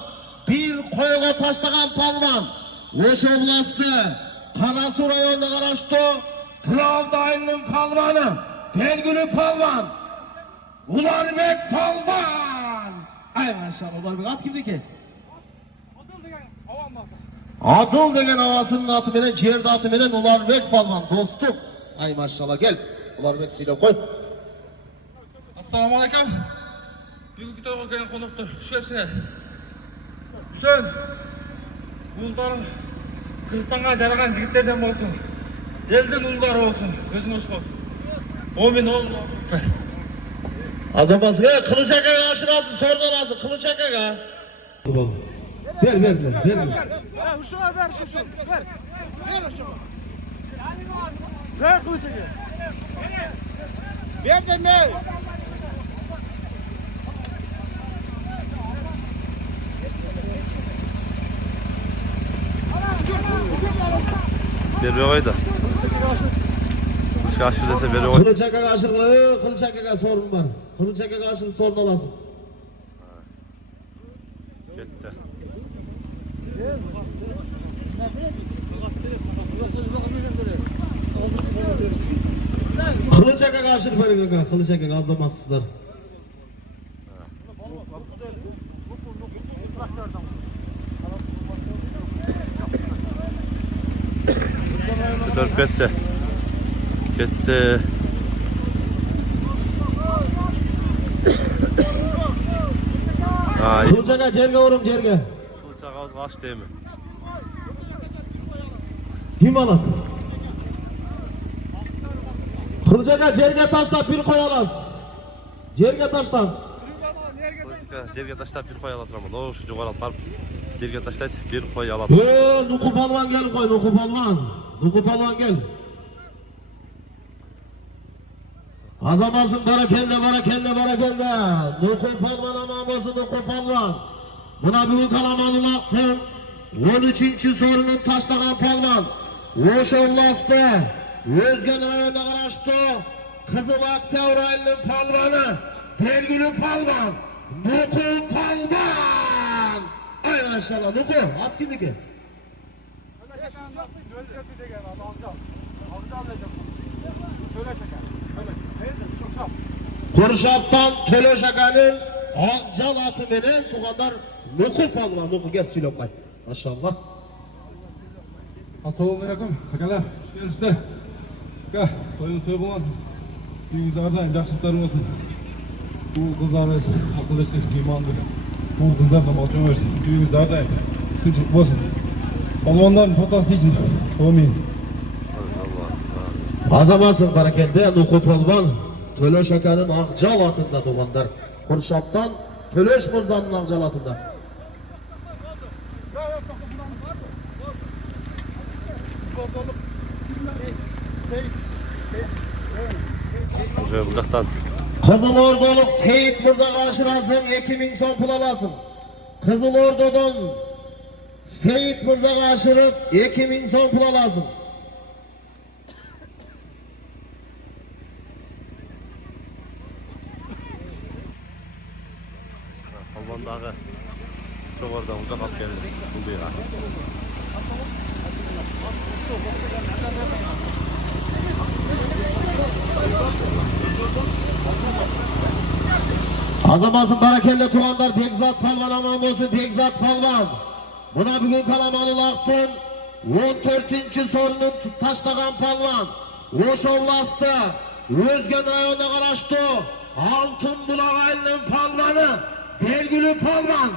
Bir koyga taşlagan polvon. O'shovlasdi. Qarasu rayonuna qarashdi. Pravda aylining polvoni, belgili polvon. Ularbek polvon. Ay maşallah, Ularbek at kimniki? Adıl degan havasının atı menen, жерdi atı menen Ularbek polvon dostum. Ay maşallah gel. Ularbek siylab qo'y. Assalomu alaykum. Bugungi to'yga kelgan qonaqlar, xush kelibsizlar. Sen uldarың Kırgızстанга жараган жигиттерден болсун. Элдин улдары болсун. Өзүң хош бол. Omин ol. Azamazga Kılıç Aka'ya aşırasın, sorun olasın Kılıç Aka'ya. Ver. Ver uşağa ver şu. Ver. Ver uşağa. Ver kılıçı. Ver de ne? Berbe koydu. Kılıç aşır dese berbe koydu. Kılıç Aka'ya aşırı, Kılıç Aka'ya sorun var. Kılıç Aka'ya aşırı sorun olasın. Gitti. Kılıç Aka'ya aşırı verin Aka, Kılıç Aka'ya azlamazsızlar. Dört gitti. Gitti. Ay. Kılıç Aka cerge vurum cerge. Kılıç ağız kaç değil mi? Kim alak? Kılıç Aka cerge taşla bir koy alas. Cerge taşla. Жерге таштап bir koy alatırım. O şu juqarı alıp жерге taşlayıp bir koy alat. Nuku palvan gel koy, Nuku palvan. Nuku palvan gel. Azamazın barakelde. Nuku palvan aman olsun Nuku palvan. Buna bugün kalamanı baktın. 13. sorunun taşlagan palvan. O'shovlasdi. O'zga rayonga qarashdi. Qizil Oktябрь aylining polvoni, belgili polvon. Nuku polvon. Ay maşallah Nuku, at kimniki? Kurşaptan Töleş Aka'nın Akcal atı menen tuğanlar Nuku polvon. Nuku gel siylab qo'y. Maşallah. Assalomu alaykum. Akalar, xush kelibsizlar. Aka, to'ying to'y bo'lmasin. Uyingizlardan yaxshiliklaring bo'lsin. Bu qizlarimiz aqlli, iymonli. Bu qizlardan ochib o'rsin. Uyingizlarda tinchlik bo'lsin. Polvondan fotosi için. Amin. Azamasın barakende Nuku polvon Töleş Aka'nın Akcal atında tuğanlar. Kurşaptan Töleş Mirza'nın Akcal atında. Şöyle bucaktan. Kızıl Ordoluk Seyit Mirza'ga aşırasın, 2000 son pul alasın. Kızıl Ordu'dan Seyit Mirza'ga aşırıp 2000 son pul alasın. Polvondağı çok oradan uzak alıp geldi. Bu bir Azamasın barakelle tuğanlar Bekzat Palvan aman olsun Bekzat Palvan. Buna bugün kalamanın aktın 14. sorunu taşlagan Palvan. Oşovlastı. Özgen rayonuna karıştı. Altın Bulağaylı'nın Palvanı. Belgülü Palvan.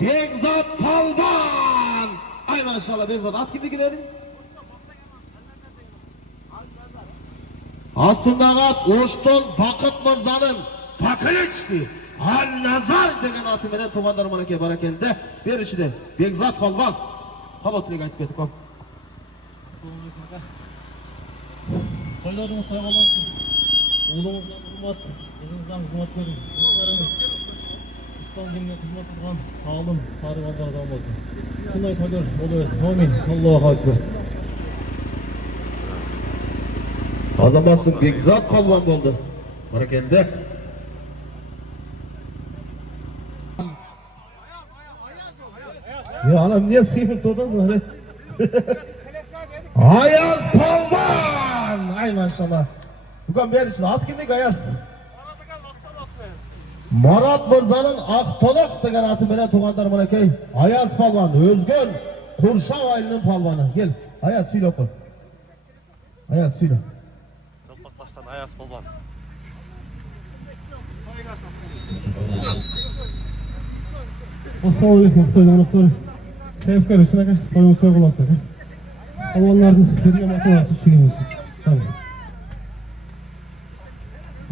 Bekzat Palvan. Ay maşallah Bekzat at gibi gidelim. Astındağı at Oştun Bakıt Mırza'nın Pakılıçtı. Al Nazar degen atı menen tumandarım anake barakelde. Bir içi de Bekzat Palvan. Kabatlık aytıp etip kom. Toylarımız hayvanlar için. Oğlumuzdan hürmet, kızımızdan hizmet görün. Oğullarımız İslam dinine hizmet kılgan sağlım, sarıvanlar olmasın. Şunday toylar oluversin. Amin. Allahu Ekber. Azamazsın Bekzat Palvan oldu. Barakelde. Ya anam niye sıyfır tuğdan sonra? Ayaz Palvan! Ay maşallah. Bugün bir için at kimlik Ayaz. Marat Mırza'nın Aktonak degen atı mene tuğanlar manakey. Ayaz Palvan, Özgün, Kurşav ailinin Palvanı. Gel, Ayaz söyle oku. Ayaz söyle. Topaktaş'tan Ayaz Palvan. Assalamu alaikum, Toydan Oktor. Tevskar üstüne kaç, toyumuz soy bulasın. Allah'ın birine matematik tutuşuymuş. Tabii.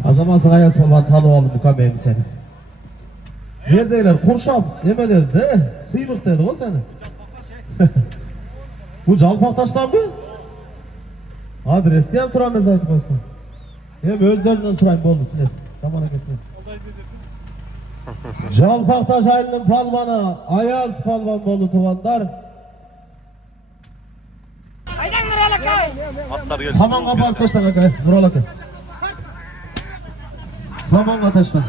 Azamazsın Ayaz Palvan tanı oğlum mukammeyim seni. Neredeyler? Kurşav deme dedi de, sıyrık dedi o seni. Bu Calpaktaş'tan mı? Adresi hem turamaz artık olsun. Hem özlerinden turayım boldu sinir. Zamana kesin. Calpaktaş ailinin Palvanı, Ayaz Palvan boldu tuvanlar. Atlar geldi. Saman kapı arkadaşlar kakay, buralakı. Saman arkadaşlar.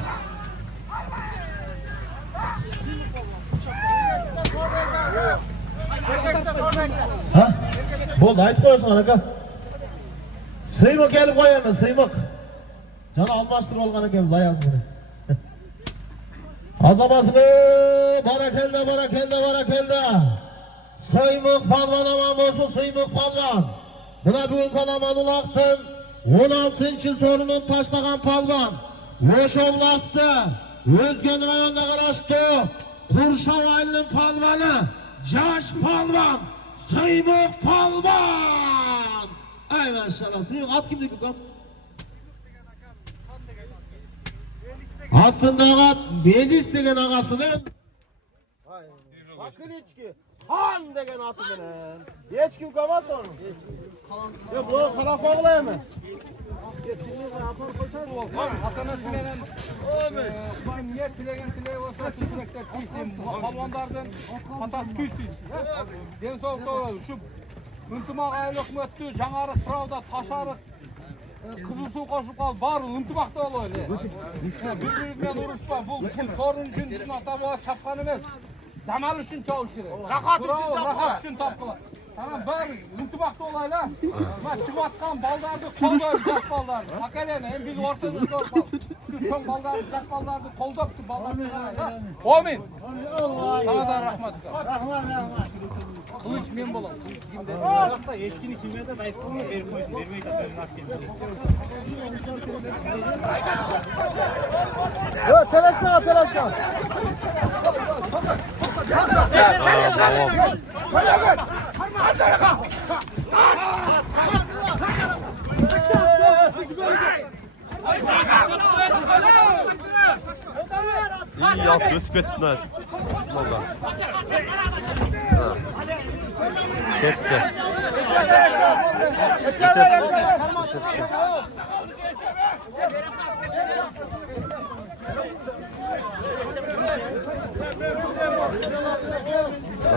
Ha? Boldu ayıp koyuyorsun anaka. Sıymık gelip koyamın, sıymık. Canı almaştır olganı kemiz, ayaz bunu. Azamazını, barakelde, barakelde, barakelde. Sıymık Palvan aman olsun, Sıymık Palvan. Buna bugün kalaman ulaktın. 16. sorunun taşlagan Palvan. Moşovlastı. Özgen rayonuna karıştı. Kurşav ailinin Palvanı. Caş Palvan. Sıymık Palvan. Ay maşallah. Sıymık at kimdi kukam? Aslında at Melis degen ağasının bakın içki Han degen atı menen. Hiç kim kalmaz onu. Ya bu kalaf oğlaya mı? Niye tilegen tilegi olsa çiftlikler tüysün, palvanlardan patas tüysün. Den soğukta olur, şu ıntımak ayıl hükümetті, жаңарық Pravda, Taşarық, Kızıl su koşup kal, var ıntımakta olur öyle. Birbirinden uruşma, bu sorun için bizim atabağa çapkan emez. Damal için çavuş gerek. Rahat için çapkan. Rahat için tapkılar. Tamam bari ıntımakta olayla. Bak çıkvatkan baldardı, kolda jaş baldardı. Hakelene, hem biz ortamızda ortam. Şu çok baldardı, jaş baldardı, kolda şu baldardı. Amin. Sana da rahmet. Kılıç men bolam. Hatta eskini kime de dayıp koymuyor, verip koysun, vermeyi de verin Yok telaşma telaşma. İyi yap götüp ettiler. Valla. Septi.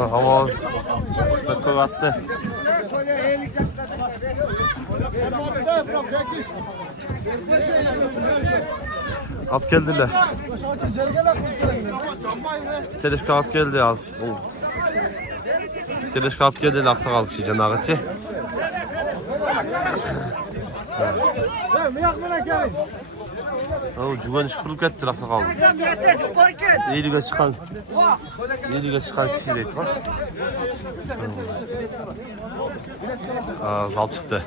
Havaz. Tıkır attı. Ap geldiler. Teleşka ap geldi az. Teleşka ap geldi aksa kaldı çiğcan ağaççı. Jugan işpırılıp kettir aksakalım. Eğiliğe çıkan kişi deydi var. Zal çıktı.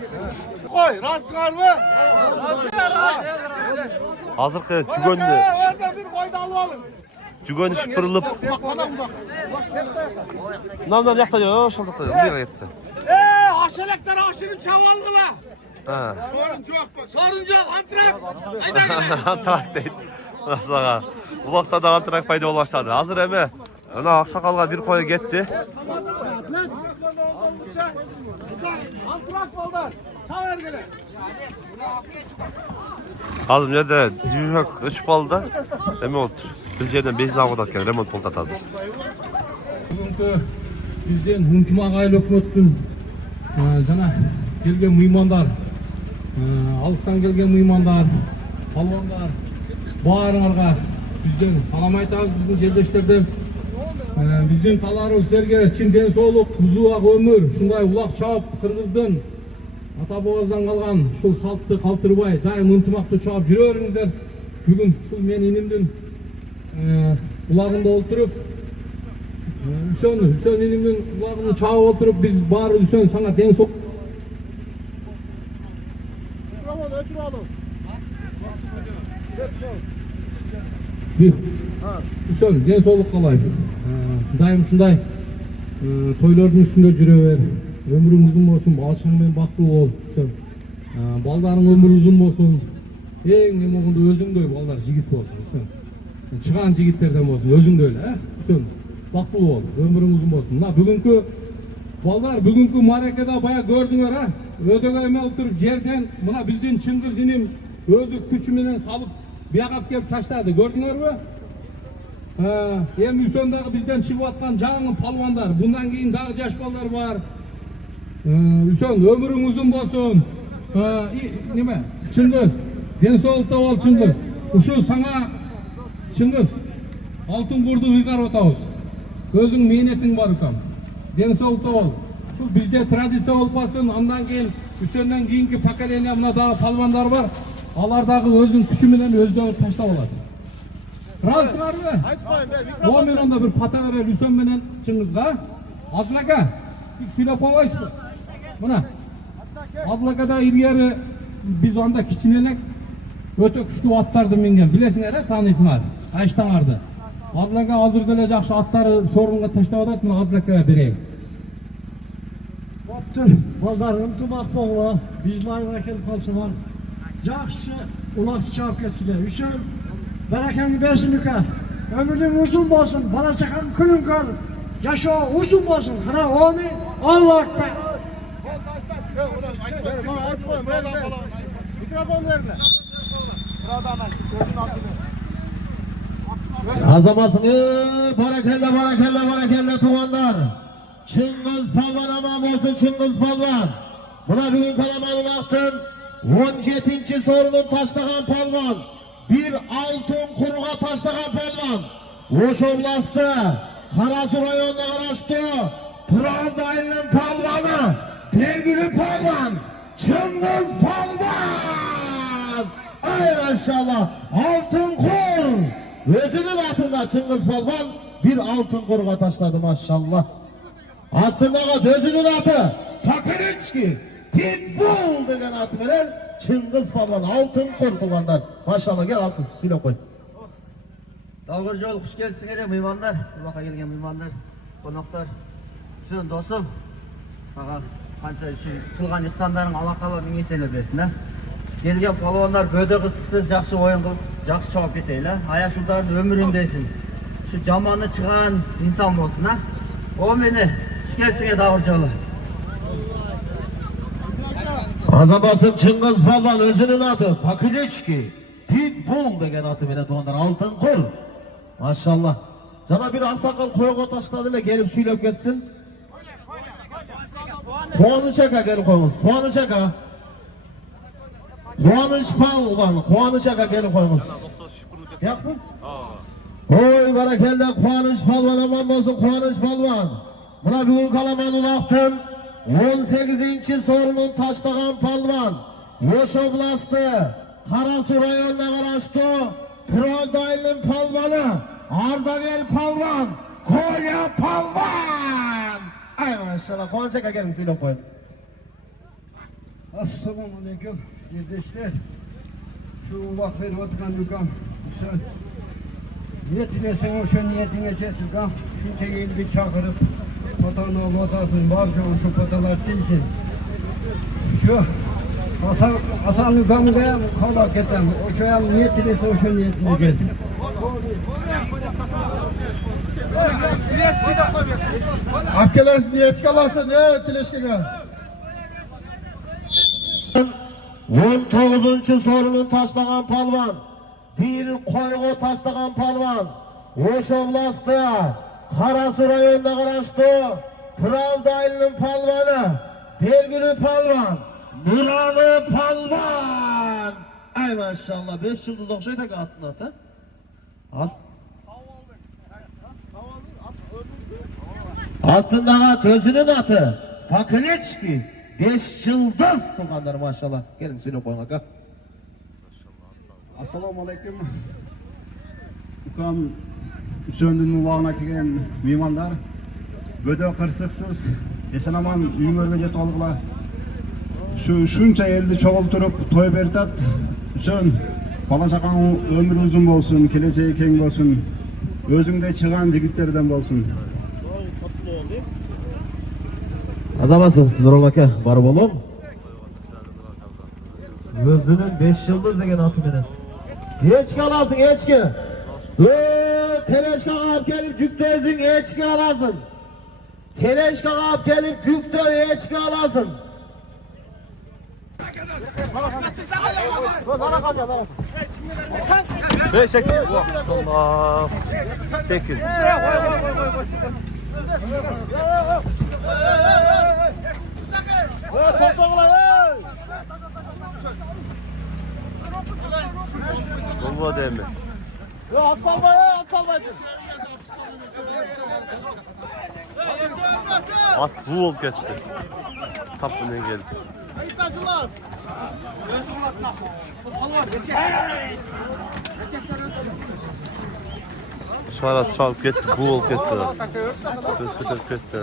Koy, rast var mı? Hazırkı Jugan işpırılıp. Nam yakta şaltakta buraya gitti. Aşelekler aşırı çalaldılar. Sorun yok, antrak. Antrak deydi. Nasıl ağa? Bu vakta da antrak payda ol başladı. Hazır eme. Ana aksakalga bir koya gitti. Antrak baldan. Çağır gele. Hazır nerede? Civişak 3 balda. Eme oldu. Biz yerden bezi ağıdatken remont oldu hazır. Бүгінгі бізден ынтымақ айлы өкіметтің жаңа келген меймандар, алыстан келген меймандар, палуандар, баарыңарға бізден салам айтамыз біздің жерлештерден. Біздің таларыбыз сіздерге чын денсаулық, ұзақ өмір, шундай улақ чауап Қырғыздың ата бабадан қалған шул салтты қалтырбай, дайым ынтымақты чауап жүре беріңіздер. Бүгін шул мен инемдің улағында отырып, Hüseyin inimin kulağını çağı oturup biz bağırı Hüseyin sana den sok. Hüseyin den soluk kalay. Daim şunday toyların üstünde jüre ver. Ömrün uzun olsun, balçanмен baktı ol. Hüseyin. Baldarın ömrü uzun olsun. Eң neme oldu özüngдөй balдар jigit olsun Hüseyin. Çıkan jigitlerden olsun özüngдөй öyle Hüseyin. Baklı ol, ömrün uzun olsun. Bugünkü ballar, bugünkü marakada baya gördüңөр ha. Ödögöme oturup жерден mına bizden Çıngiz inim ödük küçümünden salıp biyagap gelip taşladı. Gördüңөр mü? Hem Hüseyin'dagi bizden çıkıp atkan жаңы palvanlar. Bundan keyin daha yaş ballar var. Hüseyin ömrün uzun olsun. Nime? Çıngiz. Densoğlukta ol Çıngiz. Uşu sana Çıngiz. Altın kurdu uygar otağız. Özün mehnetin var utam. Densoğlukta ol. Şu bizde tradisiya olmasın. Ondan keyin Hüseyin'den keyinki поколение mına daha palvanlar var. Alardagi özün küçü menen özdögüp taşlap aladi. Razısыңар mı? O men onda bir pata verer Hüseyin menen Çingizga. Asıl aka, söylep koybaysızbı? Mına. Asıl akada ilgeri biz onda kiçinenek öte küçlü attardı minген. Bilesiңер, tanıysыңар. Ayıştaңарды. Adlaka hazır dele жақшы аттары sorunga taşlap atат, mına Adlaka'ya bereyim. Boptur, bazar ынтымақ болуы, bizler kelip kalsınlar. Жақсы ulak çağıp kettiler. Hüseyin, berekeni versin üka. Ömrün uzun olsun, bana çıkan külün kal. Yaşa uzun olsun. Hına amin. Allah ekber. Mikrofon verme. Azamasın, barakelle tuğanlar. Çıngiz Palvan aman olsun Çıngiz Palvan. Buna bugün kalamanın aktın 17. sorunun taşlagan palvan. Bir altın kuruğa taşlagan palvan. Oş oblastı, Karasu rayonuna karıştı. Pravdaylı'nın palvanı, belgili palvan. Çıngiz Palvan. Ay maşallah, altın kur. Özünün altında Çıngiz Palvan bir altın kuruğa taşladı maşallah. Aslındağı özünün atı Takiliçki, Pitbull degen atı veren Çıngiz Palvan altın kurtuğandan. Maşallah gel altın sile koy. Dalgır jol, hoş gelsinler meymanlar. Ulağa gelgen meymanlar, konaklar. Hüseyin dostum, sağa kança üçün kılgan ihsanların Allah tala bin esenler bersin ha. Gelgen palvanlar böde kısıksız жақсы oyun kılıp, жақсы çabap eteyle. Ayaşuldarın ömrün desin. Şu jamanı çıkan insan olsun ha. O meni, hoş gelsinler Davur jolu. Azabasın Çıngiz Palvan özünün adı Takiliçki, Pitbull degen atı veren tuğandan altın kur. Maşallah. Cana bir aksakal koyuğa taşladığıyla gelip söyleyip geçsin. Kuanış Aka gelip koyunuz. Kuanış Aka. Kuanış Palvan. Kuanış Aka gelip koyunuz. Yak mı? Oy barakelde Kuanış Palvan aman olsun Kuanış Palvan. Buna bugün kalaman ulaştın. 18. sorunun taşlagan palvan. Oş oblasti Karasu rayonuna qarashdi Pirovdaylin palvoni Ardagel palvon Kolya palvon. Ay maşallah qancha akaning siylab qo'ying. Assalomu alaykum yurtdoshlar. Shu vaqt berib o'tgan ukam. Niyat etsang o'sha niyatingga ukam. Shuncha yilni chaqirib otani otasin barcha o'sha otalar tinsin. Shu Hasan ukamga ham qolib ketaman. O'sha ham niyat etse o'sha niyatini kelsin. Akkeler niyetçi kalasın ne Tileşki'ye? 19. sorunu taşlagan palvan, bir koygu taşlagan palvan, Oş oblasti Karasu rayonuna qarashdi Pirovdaylin palvoni, belgili palvan, Nurali palvan. Ay maşallah 5 yıldız okşaydı ki atın atı. Aslında tözünün atı Pakaleçki 5 yıldız tuğanlar maşallah. Gelin söyle koyun aka. Assalomu alaykum. Ukam Hüseyin'in ulağına kelgan mehmonlar. Böde qirsiqsiz, eson-omon uyinglarga yetoliqlar. Shuncha elni cho'g'iltirib to'y bertat. Hüseyin, bola chaqang ömrü uzun bo'lsin, kelajagi keng bo'lsin. O'zingda chiqqan yigitlardan bo'lsin. Azamasın Nurul aka, barib oğlum. Özünün 5 yıldız degen atı menen. Echki alasın, echki. Teleşka qap kelip jükte özün echki alasın. Teleşka qap kelip jükte echki alasın. Ve 8. Allah. 8. Olma değil mi? At salmayın. At bu ol gitti. Tapına geldi. Şarat çalıp gitti, bu ol gitti. Göz kötüp gitti.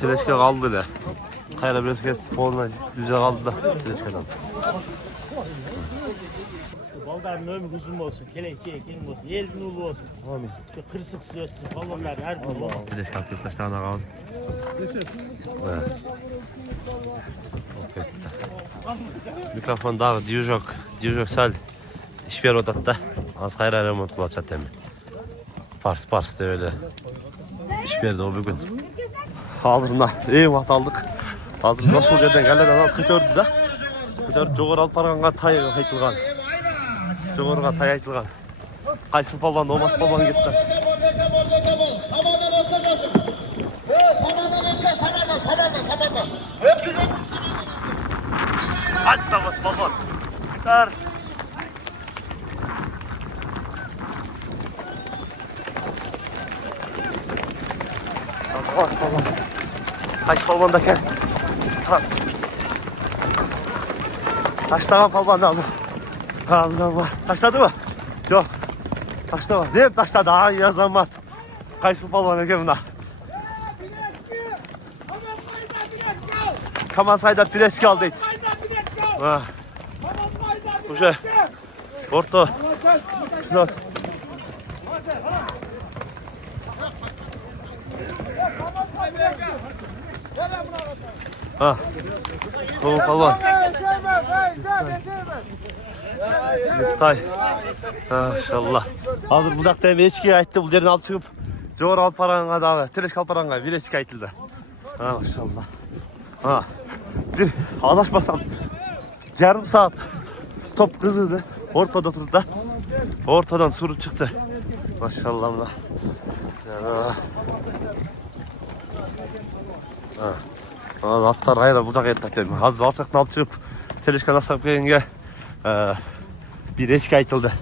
Tileşke kaldı da. Kayra biraz gelip forna düze kaldı da Tileşke'den. Baldarın ömrü uzun olsun, keleşeğe keng olsun, elbin ulu olsun. Amin. Kırsık sürüyorsun, balonlar her gün olsun. Tileşke arkadaşlarına kalsın. Evet. Okay. Mikrofon dağı diyecek sal. İşber odatta. Az kayra remont kılacak temi. Pars da öyle. İşberdi o bugün. Hazırına iyi vaxt aldık. Hazır nasıl yerden geleden az kütördü da. Kütör çoğur alıp barğanға tay aytılgan. Çoğurға tay aytılgan. Qaysı palvan, Omar palvan gitti. Hadi samat palvan. Dar. Palvan. Qaysı palvan da gel. Taşlagan palvan da aldım. Aldım var. Taşladı mı? Yok. Taşlama. Değil mi? Taşladı. Ha yazamat. Qaysı palvan ekan buna. Kamansayda pireski aldı. Ha. Уже. Orta. Güzel. Ha. Bu palvan. Tay. Maşallah. Hazır budaktayım eçkiye aytты. Бұл жерден алып çıkıp жоғары алып барғанға дағы Терешке алып барғанға билетке айтылды. Ha maşallah. Ha. Bir adашпасам жарым saat top kızıldı. Ortada oturdu da. Ortadan sürüp çıktı. Maşallah buna. Ha. Atlar gayra budak etti. Hazır alçaktan alıp çıkıp Teрешke nasıl gelgenge bir eşki aytıldı.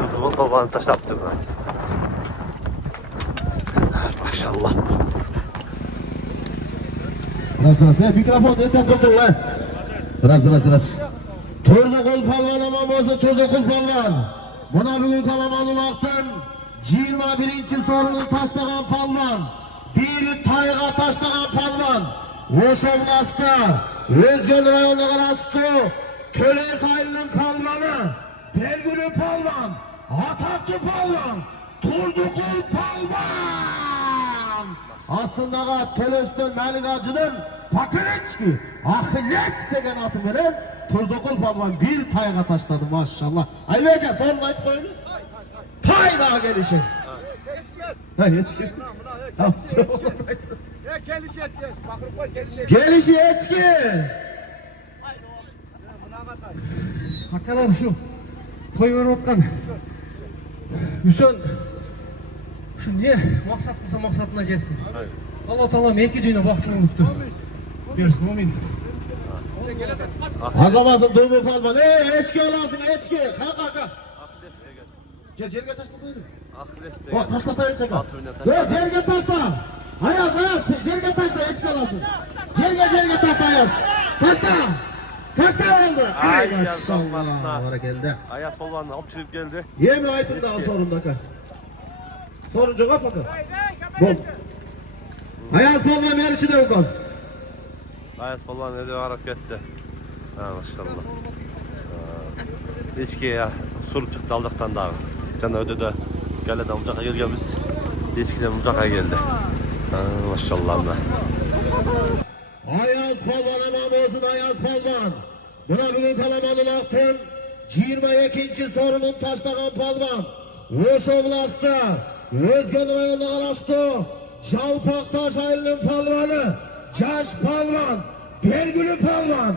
Tutumun kolbanı taşlap durma. Maşallah. Раз, mikrofon yeter kurdun lan. Раз. Turduqul palvan amamızı Turduqul palvan. Buna bugün kalaman ulaqdan 21. sorunun taşlagan palvan. Bir tayga taşlagan palvan. Oşoğlasta Özgün rayonu qarastı. Töles ayının palvanı. Belgülü palvan. Ataklı palvan. Turduqul palvan. Aslındaga Tölöstön Məlik Acı'nın Pakireçki Ahilles degen atı veren Turduqul palvan bir tayga taşladı maşallah. Ayberke sonuna ayıp koyun. Tay daha gelişi. Geçki. Gelişi geçki. Bakalım şu toy verip atkan Hüsön şu ne maksat kılsa maksatına jetsin. Allah Taala'm iki düğüne baktığını unuttu. Bersin amin. Azamasın Turduqul palvan. Eçki olasın eçki. Kalk. Gel jerge taşlatayım. Bak taşlatayım çaka. Yok jerge taşla. Ayaz jerge taşla eçki olasın. Jerge taşla Ayaz. Taşla oldu. Ay maşallah. Var geldi. Ayas polvanı alıp çıkıp geldi. Yemi aytın daha sorundaki. Sorun cevap bakın. Bol. Ayaz polvan yer içinde ukal. Ayas polvan öde harekette. Ha maşallah. Hiç ki ya surup çıktı aldıktan daha. Cana öde de geldi amcaka gelgemiz. Hiç ki de amcaka geldi. Ha maşallah ana. Ayaz palvan imam olsun Ayaz palvan. Buna bugün kalamanın aktın 22. sorunun taşlagan palvan. Oş oblastı. Özgün rayonu araştı. Jalpaktaş ayılın palvanı. Caş palvan. Belgülü palvan.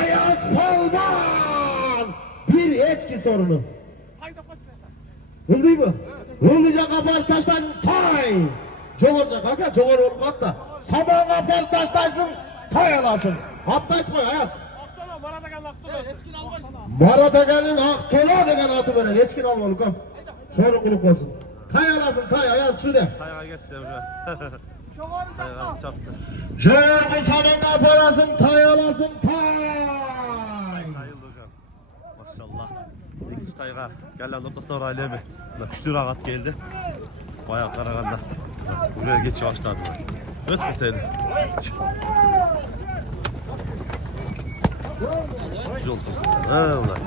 Ayaz palvan. Bir eçki sorunu. Oldu mu? Olacak kapar taştan tay. Çoğulacak haka çoğul olup hatta. Sabah kapar taştaysın tay alasın. Hatta koy Ayaz. Maratagel'in Aktola degen atı veren eçkin alma Lukam. Sorun kuluk olsun. Tay alasın tay Ayaz şurada. Tayağa gitti hocam. Tayağa çarptı. Çoğurgu sabah parasın tay alasın tay. Sayıldı hocam. Maşallah. İkinci tayga gelen ortasına orayla bir. Küçük rahat geldi. Bayağı karaganda. Buraya geçiyor başladı. Öt bitelim. Güzel oldu. Ha ulan.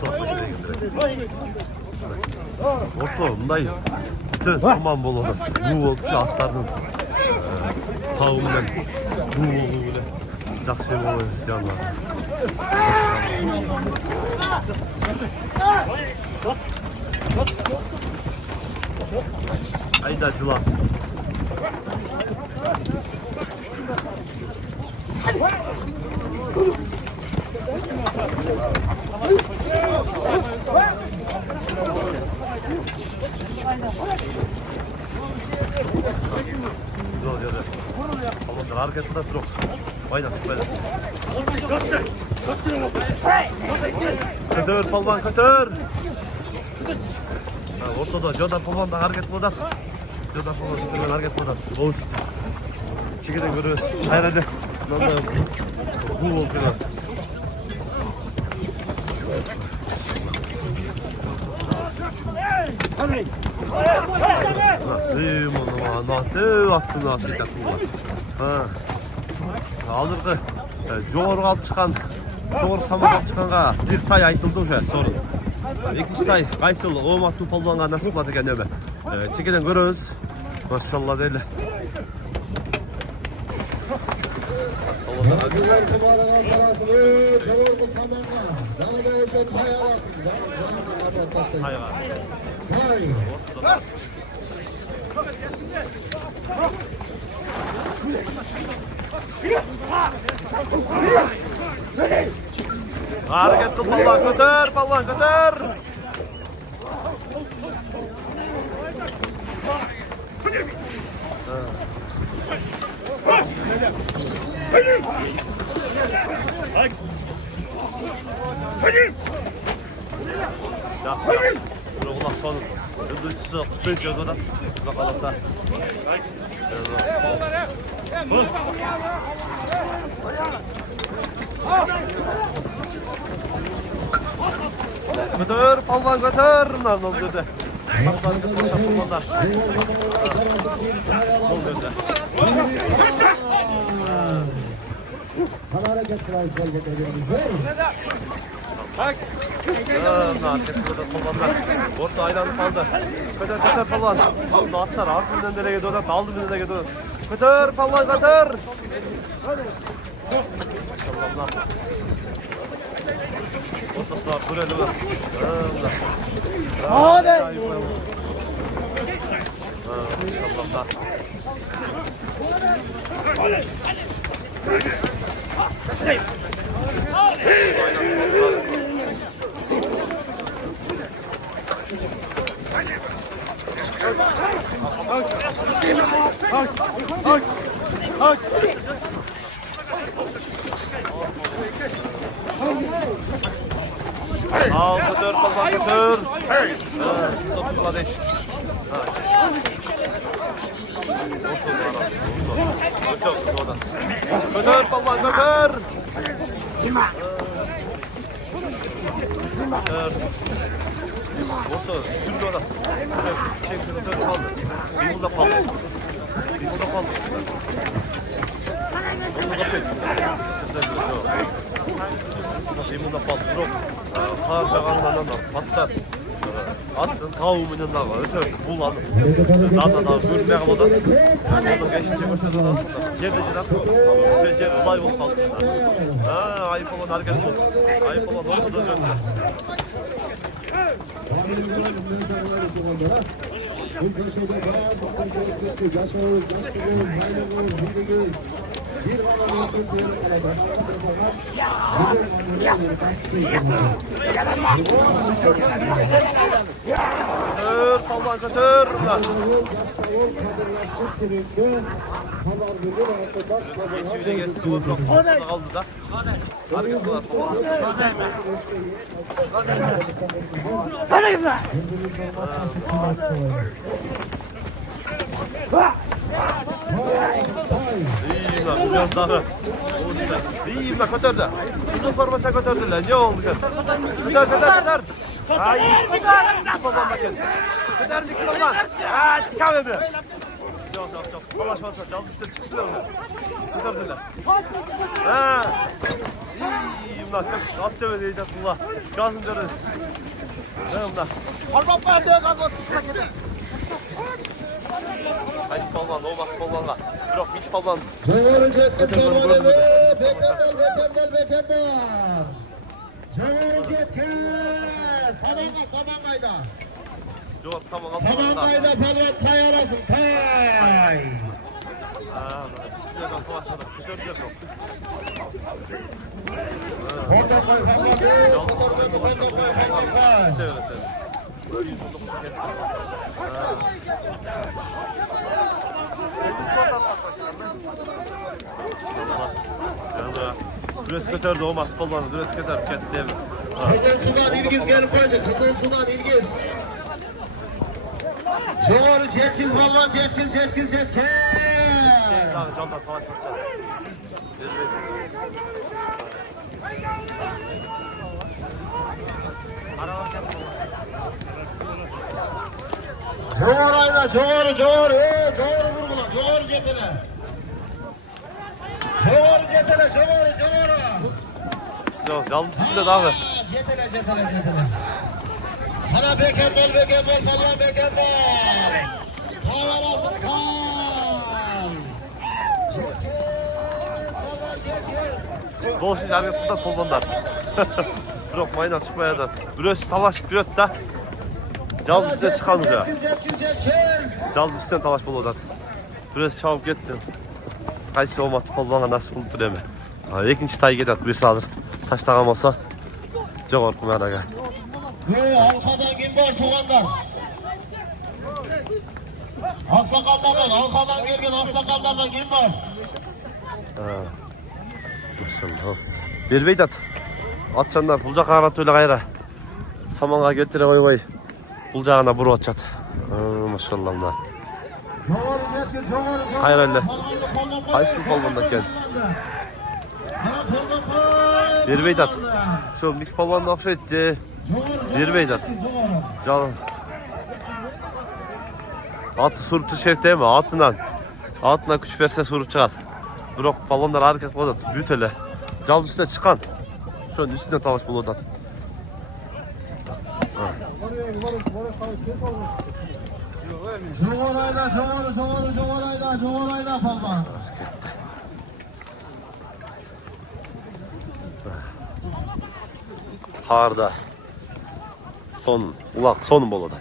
Çok da şuraya gönderecek. Orta bundayım. Bütün tamam bol olur. Bu oldu şu atlarının. Tavuğundan. Bu oldu bile. Жақсы oluyor canlar. Ayda cılas. Güzel ya da. Tamamdır hareketinde dur. Aynen böyle. Kötür palvan kötür. Ortada Jodar palvan da hareket kıldı. Jodar palvan hareket kıldı. Oğuz. Çekiden görüyoruz. Hayır hadi. Bu oldu ya. Nasıl алдырғы жоғарғы алып шыққан жоғарғы самат алып шыққанға бір тай айтылды уже sorun. Екінші тай қайсыл Омату палуанға насып қылады екен өбі. Чекеден көріңіз. Машалла дейлі. Жоғарғы барыған қарасын, жоғарғы саманға, жаңада өсе тай аласың, жаңағы таштайсың. Тай. Hareket kıl ballan götür, ballan götür. Yaxşı, yaxşı. Bura qulaq sonu. Hızlıçısı qıpın gözü da. Bura qalasa. Götür, palvan götür. Bunlar ne oldu? Palvan götür, palvanlar. Ol götür. hareket kılayız Orta aylanıp kaldı. Kötür palvan. Aldı atlar. Altından nereye gidiyor? Aldı bize de gidiyor. Kötür palvan kötür. Allah'ım. Ortası var. Dur elime. Hadi. Allah'ım. Al götür palvan götür. Çok kardeş. Götür palvan götür. Orta sürü adam. Çek götür kaldı. Bir burada kaldı. Bir burada kaldı. Onu da çek. Bir burada kaldı. Yok. Kar çağırmadan da patlar. Attın tavuğumundan da var. Öte kullandım. Daha görmeye kalmadı. Onu geçince başladı ondan sonra. Yerde şeyden. Şey olay oldu kaldı. Ayıp olan hareket oldu. Ayıp olan ortada döndü. Götür, palvan götür. İçine getti, orada kaldı da. Arkası var. İyiyim lan, biraz daha. İyiyim lan, götür de. Uzun formaça götürdü lan, ne olmuş? Götür. Ay, babam bakın. Götür bir kilo lan. Çağır mı? Yok. Dolaşmazsa canlı üstte çıktı öyle. Götürdü lan. İyiyim lan, at demediydi kullan. Gazım görün. Ne lan? Almak var diyor gaz atmışsa gidin. Hiç palvan, olmaz palvanla. Yok hiç palvan. Caner Cetkin Palvan'ı Bekember. Caner Cetkin. Samanlayda. Yok saman altında. Samanlayda Palvan Tay arasın. Tay. Şuraya bak savaşlarda. Güzel yok. Orada koy Palvan. Evet. Burası kötürdü o mat kollarını. Burası kötürdü. Kendi evi. Kızıl sudan İlgiz gelip koyacak. Kızıl sudan İlgiz. Doğru Cetkin Palvan Cetkin. Candan savaş yapacağız. Çoğurayla çoğur. Çoğur vurgula. Çoğur cetine. Çoğur. Yok yalnızım da abi. Cetine. Sana Bekember, Palvan Bekember. Kal arasın kal. Bolşun abi burada kolbanlar. Bırak mayına çıkmaya da. Burası savaş pilot da. Canlı üstüne çıkalım ya. Canlı üstüne talaş bol odan. Burası çabuk gitti. Kayısı olmadı kolbana nasıl buldu deme. İkinci tay gider bir sağdır. Taş tağamasa. Çok korkum ya da gel. Halkadan kim var tuğanlar? Aksakallardan, halkadan gelgen aksakallardan kim var? Maşallah. Бербейді ат. Атжандар бұл жаққа қарат өлі қайра. Саманға кетіре қойбай. Бұл жағына бұрып атшат. Машалла мына. Қайра әлі. Қайсыл палванда екен. Бербейді ат. Шо мик палванда ұқсайды же. Бербейді ат. Аты сұрыпты шерте ме? Атына күш берсе сұрып шығады. Бірақ палвандар әрекет қылады. Бүтелі. Жалын üstüne çıkan. Şu an üstüne talaş buluyor da. Çoğurayda palma. Harda. Ulak sonun bolu da.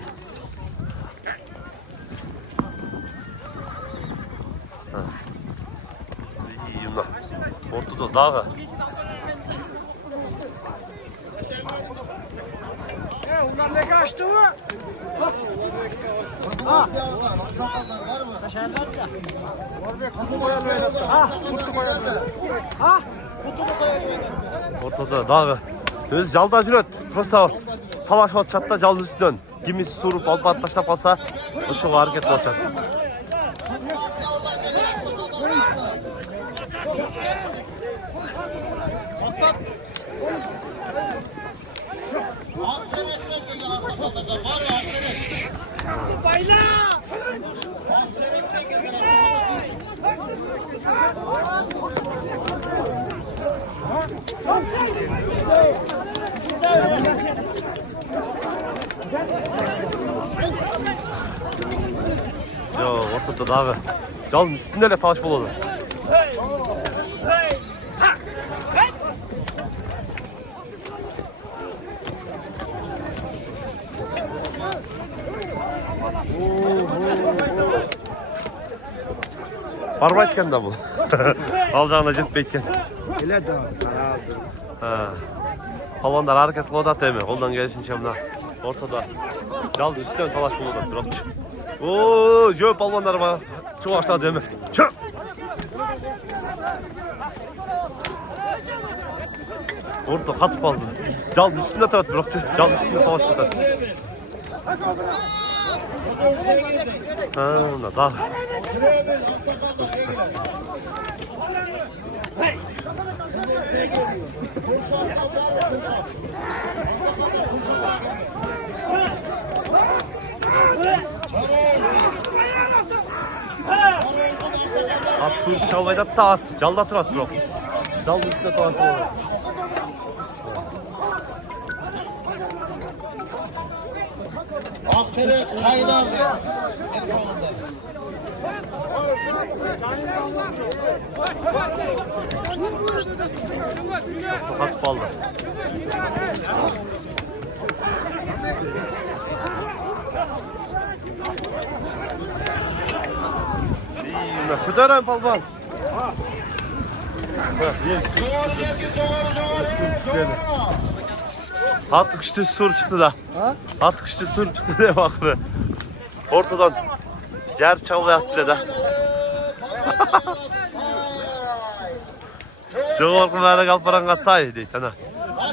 İyiyim lan. Ortada dağı. Bunlar ne kaçtı mı? Ortada dağı. Öz jalda жүрөт. Просто талашып атышат да жалдын үстүнөн. Кимиси суруп алып ат таштап калса, ошого аракет кылып атышат. Yok, ortada dağı. Жалдын üstünde эле талаш болот. Барбайт экен да бул. Ал жагына жетпейт экен. Келеді Палвандар аракет кылып атат эми. Колдон келишинче мына ортодо жалдын үстүнөн талаш болуп атат, бирок. Оо, жөө палвандар бар. Чыгып баштады эми. Чö. Орто катып калды. Жалдын үстүндө турат, бирок жалдын үстүндө талаш болуп атат. Мына да. At surup çalbaydı da at. Жалда турат бирок. Жалдын үстүнө талаш болуп атат. Aktere kaydardı. Katıp aldı. İyi, kudaren palvan. At kıştı sur çıktı da. At kıştı sur çıktı diye bakırı. Ortadan yer çalı yaptı da. Çok orkun vere kalparan katay deyit ana.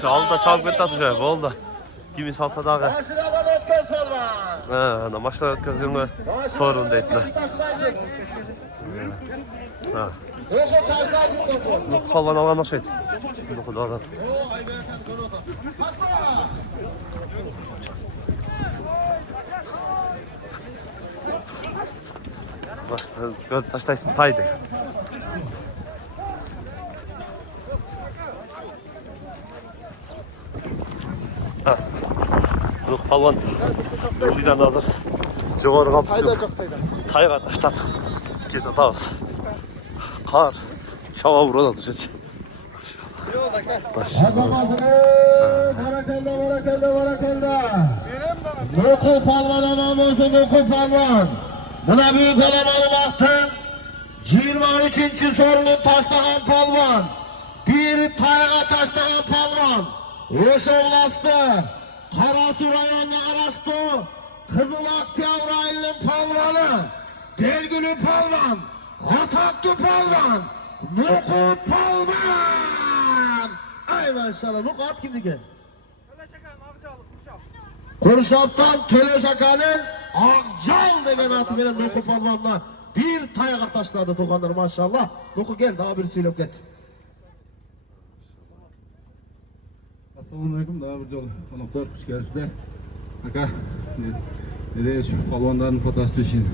Çalı da çalıp gitti atacak oldu. Kimi salsa dağı. Ana maçlar ötközgün sorun deyit ana. Palvan algan okşaydı. Şimdi da adam. Gör taştaysın taydı. Ruh palvan. Öldüden de hazır. Жоғары қалып тайға таштап кетіп атабыз. Қар шауа ұрады düşеді. Nuku palvan anamızı Nuku palvan. Buna büyük olamalı baktın. 23. sorunu taşlayan palvan. Bir tayga taşlayan palvan. Eşoğlastı. Karasu rayonuna araştı. Kızıl Aktiyavrail'in palvanı. Belgülü palvan. Ataklı palvan. Nuku Palman. Ay maşallah. Nuku at kimdiki? Kurşaptan Töleş Akan'ın Akcal degen atı veren Nuku Palman'la bir tayağa taşladı tokanlar maşallah. Nuku gel daha bir söylep get. Assalamualaikum, daha bir jol qonaqlar, xush kelibsizlar. Aka, nereye şu palvonlarning fotosini için.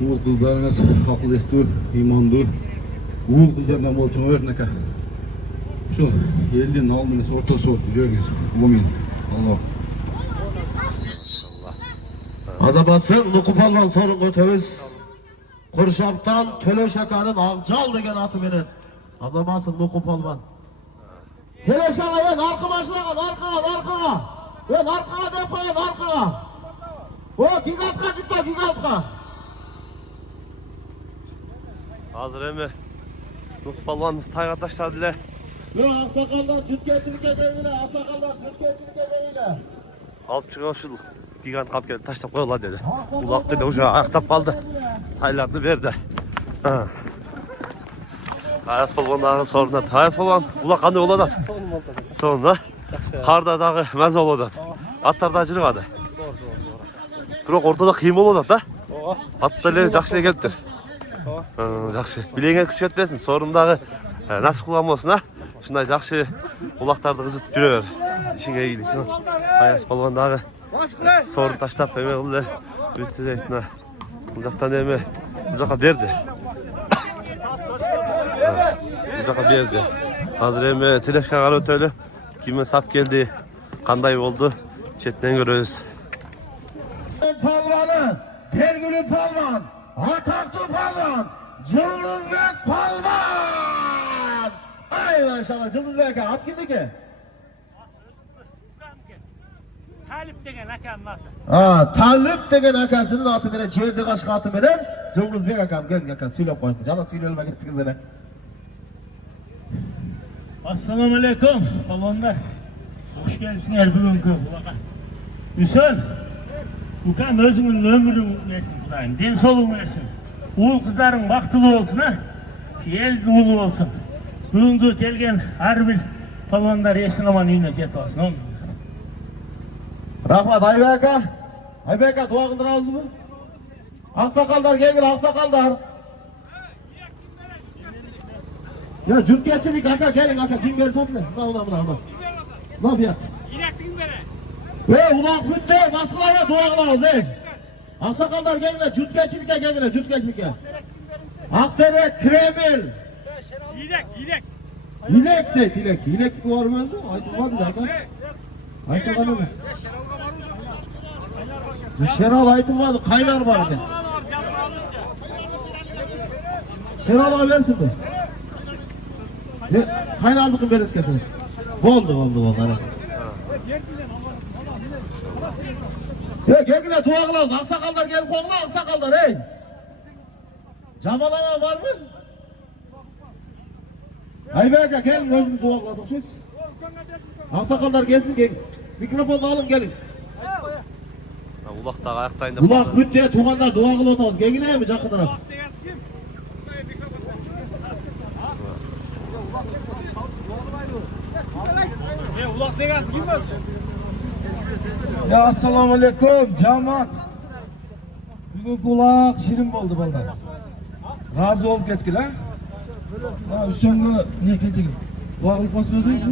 Uğul qizlarimiz aql estur, iymondur. Uğul qizlardan bo'lsin aka. Shu elden oldingiz o'rta so'rtni joyingiz. Umumin. Alloh. Azabasın Nuku Palman sorun götürüz. Kurşaptan Töleş Akan'ın Akcal degen atı veren. Azabasın Nuku Palman. Teleşkan'a ben arka başına kal, arkaya. Ben arkaya depoya, arkaya. O gigatka çıktı, gigatka. Hazır emi. Nuku Palvan tayga taşladılar. Yok aksakaldan Türkiye'çilik edeyle, aksakaldan Türkiye'çilik edeyle. Alıp çıkıyor şu gigant kap geldi taşlap koyuyorlar dedi. Ulak dedi uşağı ayaktap kaldı. Taylarını verdi. Ayas Palvan'ın sorunlar. Ayas Palvan ulak kanı oladı. Sonunda karda dağı meze oladı. Atlar da acırmadı. Biroq ortada kıyım oladı da. Atlarla жақсы geliptir. Жақсы. Bileğine küçük etmesin. Sorundağı nasıl kullanmasın ha? Şunday жақсы ulaktardı kızıtıp жүрüyor. İşine iyilik. Ayas Palvan'dağı sorun taşlap eme oldu. Bütçe zeytine. Bucaktan eme. Bucaka verdi. Bucaka verdi. Hazır eme Teleşkan'a ötölü. Kime sap geldi. Kanday oldu. Çetinden görürüz. Palvanı, Pergülü Palvan, Ataklı Palvan, Cıldızbek Palvan. Ay maşallah Cıldızbek'e at kimdi ki? Talip degen akamın atı. Talip degen akasının atı veren, Çevirdi Kaşka atı veren Cıldızbek akam. Gel akan söyle koyun. Cana söyleyelme gitti kızına. Assalamu alaikum palvonlar. Hoş geldinler bugünkü ulağa. Hüseyin, ukam özünün ömrün versin Kudayım, den soluğun versin. Uğul kızların baktılı olsun ha. El ulu olsun. Bugünkü gelgen her bir palvonlar yesin aman үйüne jet olsun. Rahmat Aybek aka. Aybek aka dua kıldırağız mı? Aksakallar gel aksakallar. Ya cürtgeçilik aka gelin aka kim geldi tatlı? Buna. Ne yapıyor? Direktin bere. Ve ulak bitti masılaya dua kılağız ey. Aksakallar gelin cürtgeçilik'e gelin cürtgeçilik'e. Akdere Kremil. Yirek. Hilek var mı? Aytılmadı da aka. Aytılmadı. Şeral aytılmadı kaynar var eken. Şeral'a versin mi? Kaynarlıkın belirtkesini. Oldu. Gel dua kılağız. Aksakallar gelip olma aksakallar ey. Camalayan var mı? Aybek gelin özümüz dua kıladık siz. Aksakallar gelsin gelin. Mikrofonu alın gelin. Ulak dağı ayaktayın da. Ulak mütteye tuğanlar dua kıladık. Gelin mi jakınlara? Ya assalomu alaykum jamoat. Bugun quloq shirin bo'ldi bolalar. Rozi bo'lib ketdilar. Ha, o'shanga ne kechiring. Duo qilib qo'ysangiz.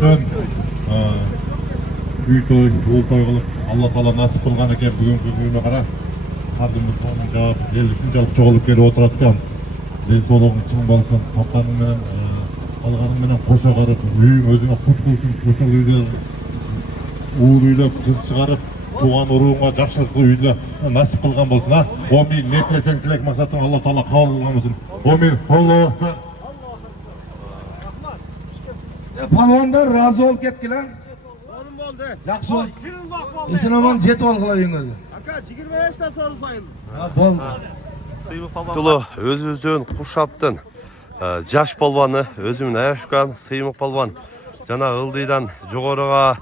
Sen uy to'y, yo'l to'y qilib Alloh taolo nasib qilgan ekan bugungi kunga qarab qadimni javob el shunchalik cho'g'ilib kelib o'tiradigan densolig'ing ching bo'lsin, topganing bilan qolganing bilan qo'sha qarib uying o'zingga qut bo'lsin, o'sha uyda o'g'il uylab qiz chiqarib tug'an urug'ingga yaxshi uyda nasib qilgan bo'lsin ha. Omin, ne tilasang tilak maqsading Alloh taolo qabul qilgan bo'lsin. Omin. Alloh Palvonlar rozi bo'lib ketdilar. So'rim bo'ldi. Yaxshi bo'ldi. Esin omon jet olg'ilab yengildi. Aka 25 ta soru sayıldı. Ha, bo'ldi. Yolu özümüzün Kurşap'tın Jaş Palvanı, özümün Ayaşkan, Sıymık Palvan Jana Ildıydan Jogorıga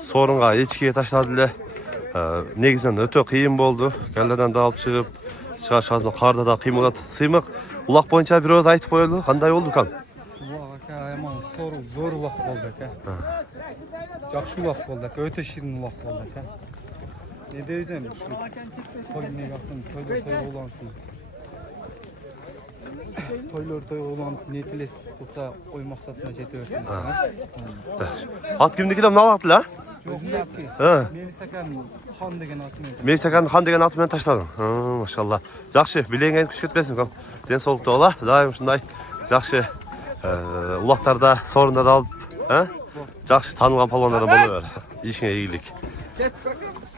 sorunga echkiye taşladılar. Негізінен өте қиын болды. Кәлләден да алып шығып, шыға қарда да қимылат. Сыймық, улақ бойынша бір өз айтып қойылды. Қандай олды кам? Зор улақ болды әке. Жақсы улақ болды әке, өте ширин улақ болды әке. Не дейсің, той не қақсын, тойлар той олансын. Тойлар той оланып, не тілес болса, ой мақсатына жете берсін. Ат кімді келем налақтыл, а? Өзімді әке, Мелисакан хан деген атымен. Мексикан хан деген атымен ташладың. Машалла. Жақшы, білеңген күш кетпесін кам. Ден солықты ола, дайым шындай. Жақшы, улақтарда, сорында да алып, жақшы танылған палуандардан болу бер. Ешіңе егілік.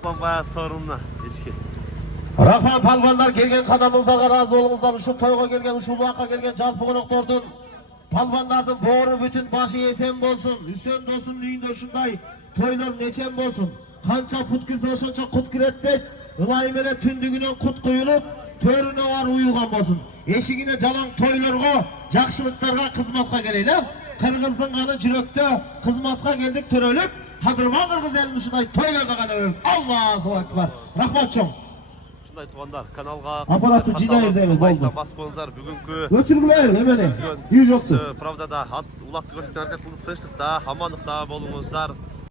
Бая сорынна, ешке. Рахман палбандар келген қадамыңыздарға разы болыңыздар. Ұшып тойға келген, ұшып уаққа келген жалпы қонақтардың палбандардың боғыры бүтін башы есен болсын. Үсен досын үйінде ұшындай тойлар нечен болсын. Қанша құт кірсе ошанша құт кірет дейді. Ылай мене түндігінен құт құйылып, төріне бар ұйылған болсын. Ешігіне жалаң тойларға, жақшылықтарға қызматқа келейлі. Қырғыздың қаны жүректе қызматқа келдік төреліп, қадырма қырғыз елін ұшындай тойларға қаны өріп. Аллаху акбар. Рахмат чоң. Шындай туғандар, каналға Аппаратты жинайыз әмін болды. бас болыңыздар бүгінгі Өчіргілер, емене, үй жоқты. Правдада улақты көрсеткен әрекет қылып тыныштықта, амандықта болыңыздар.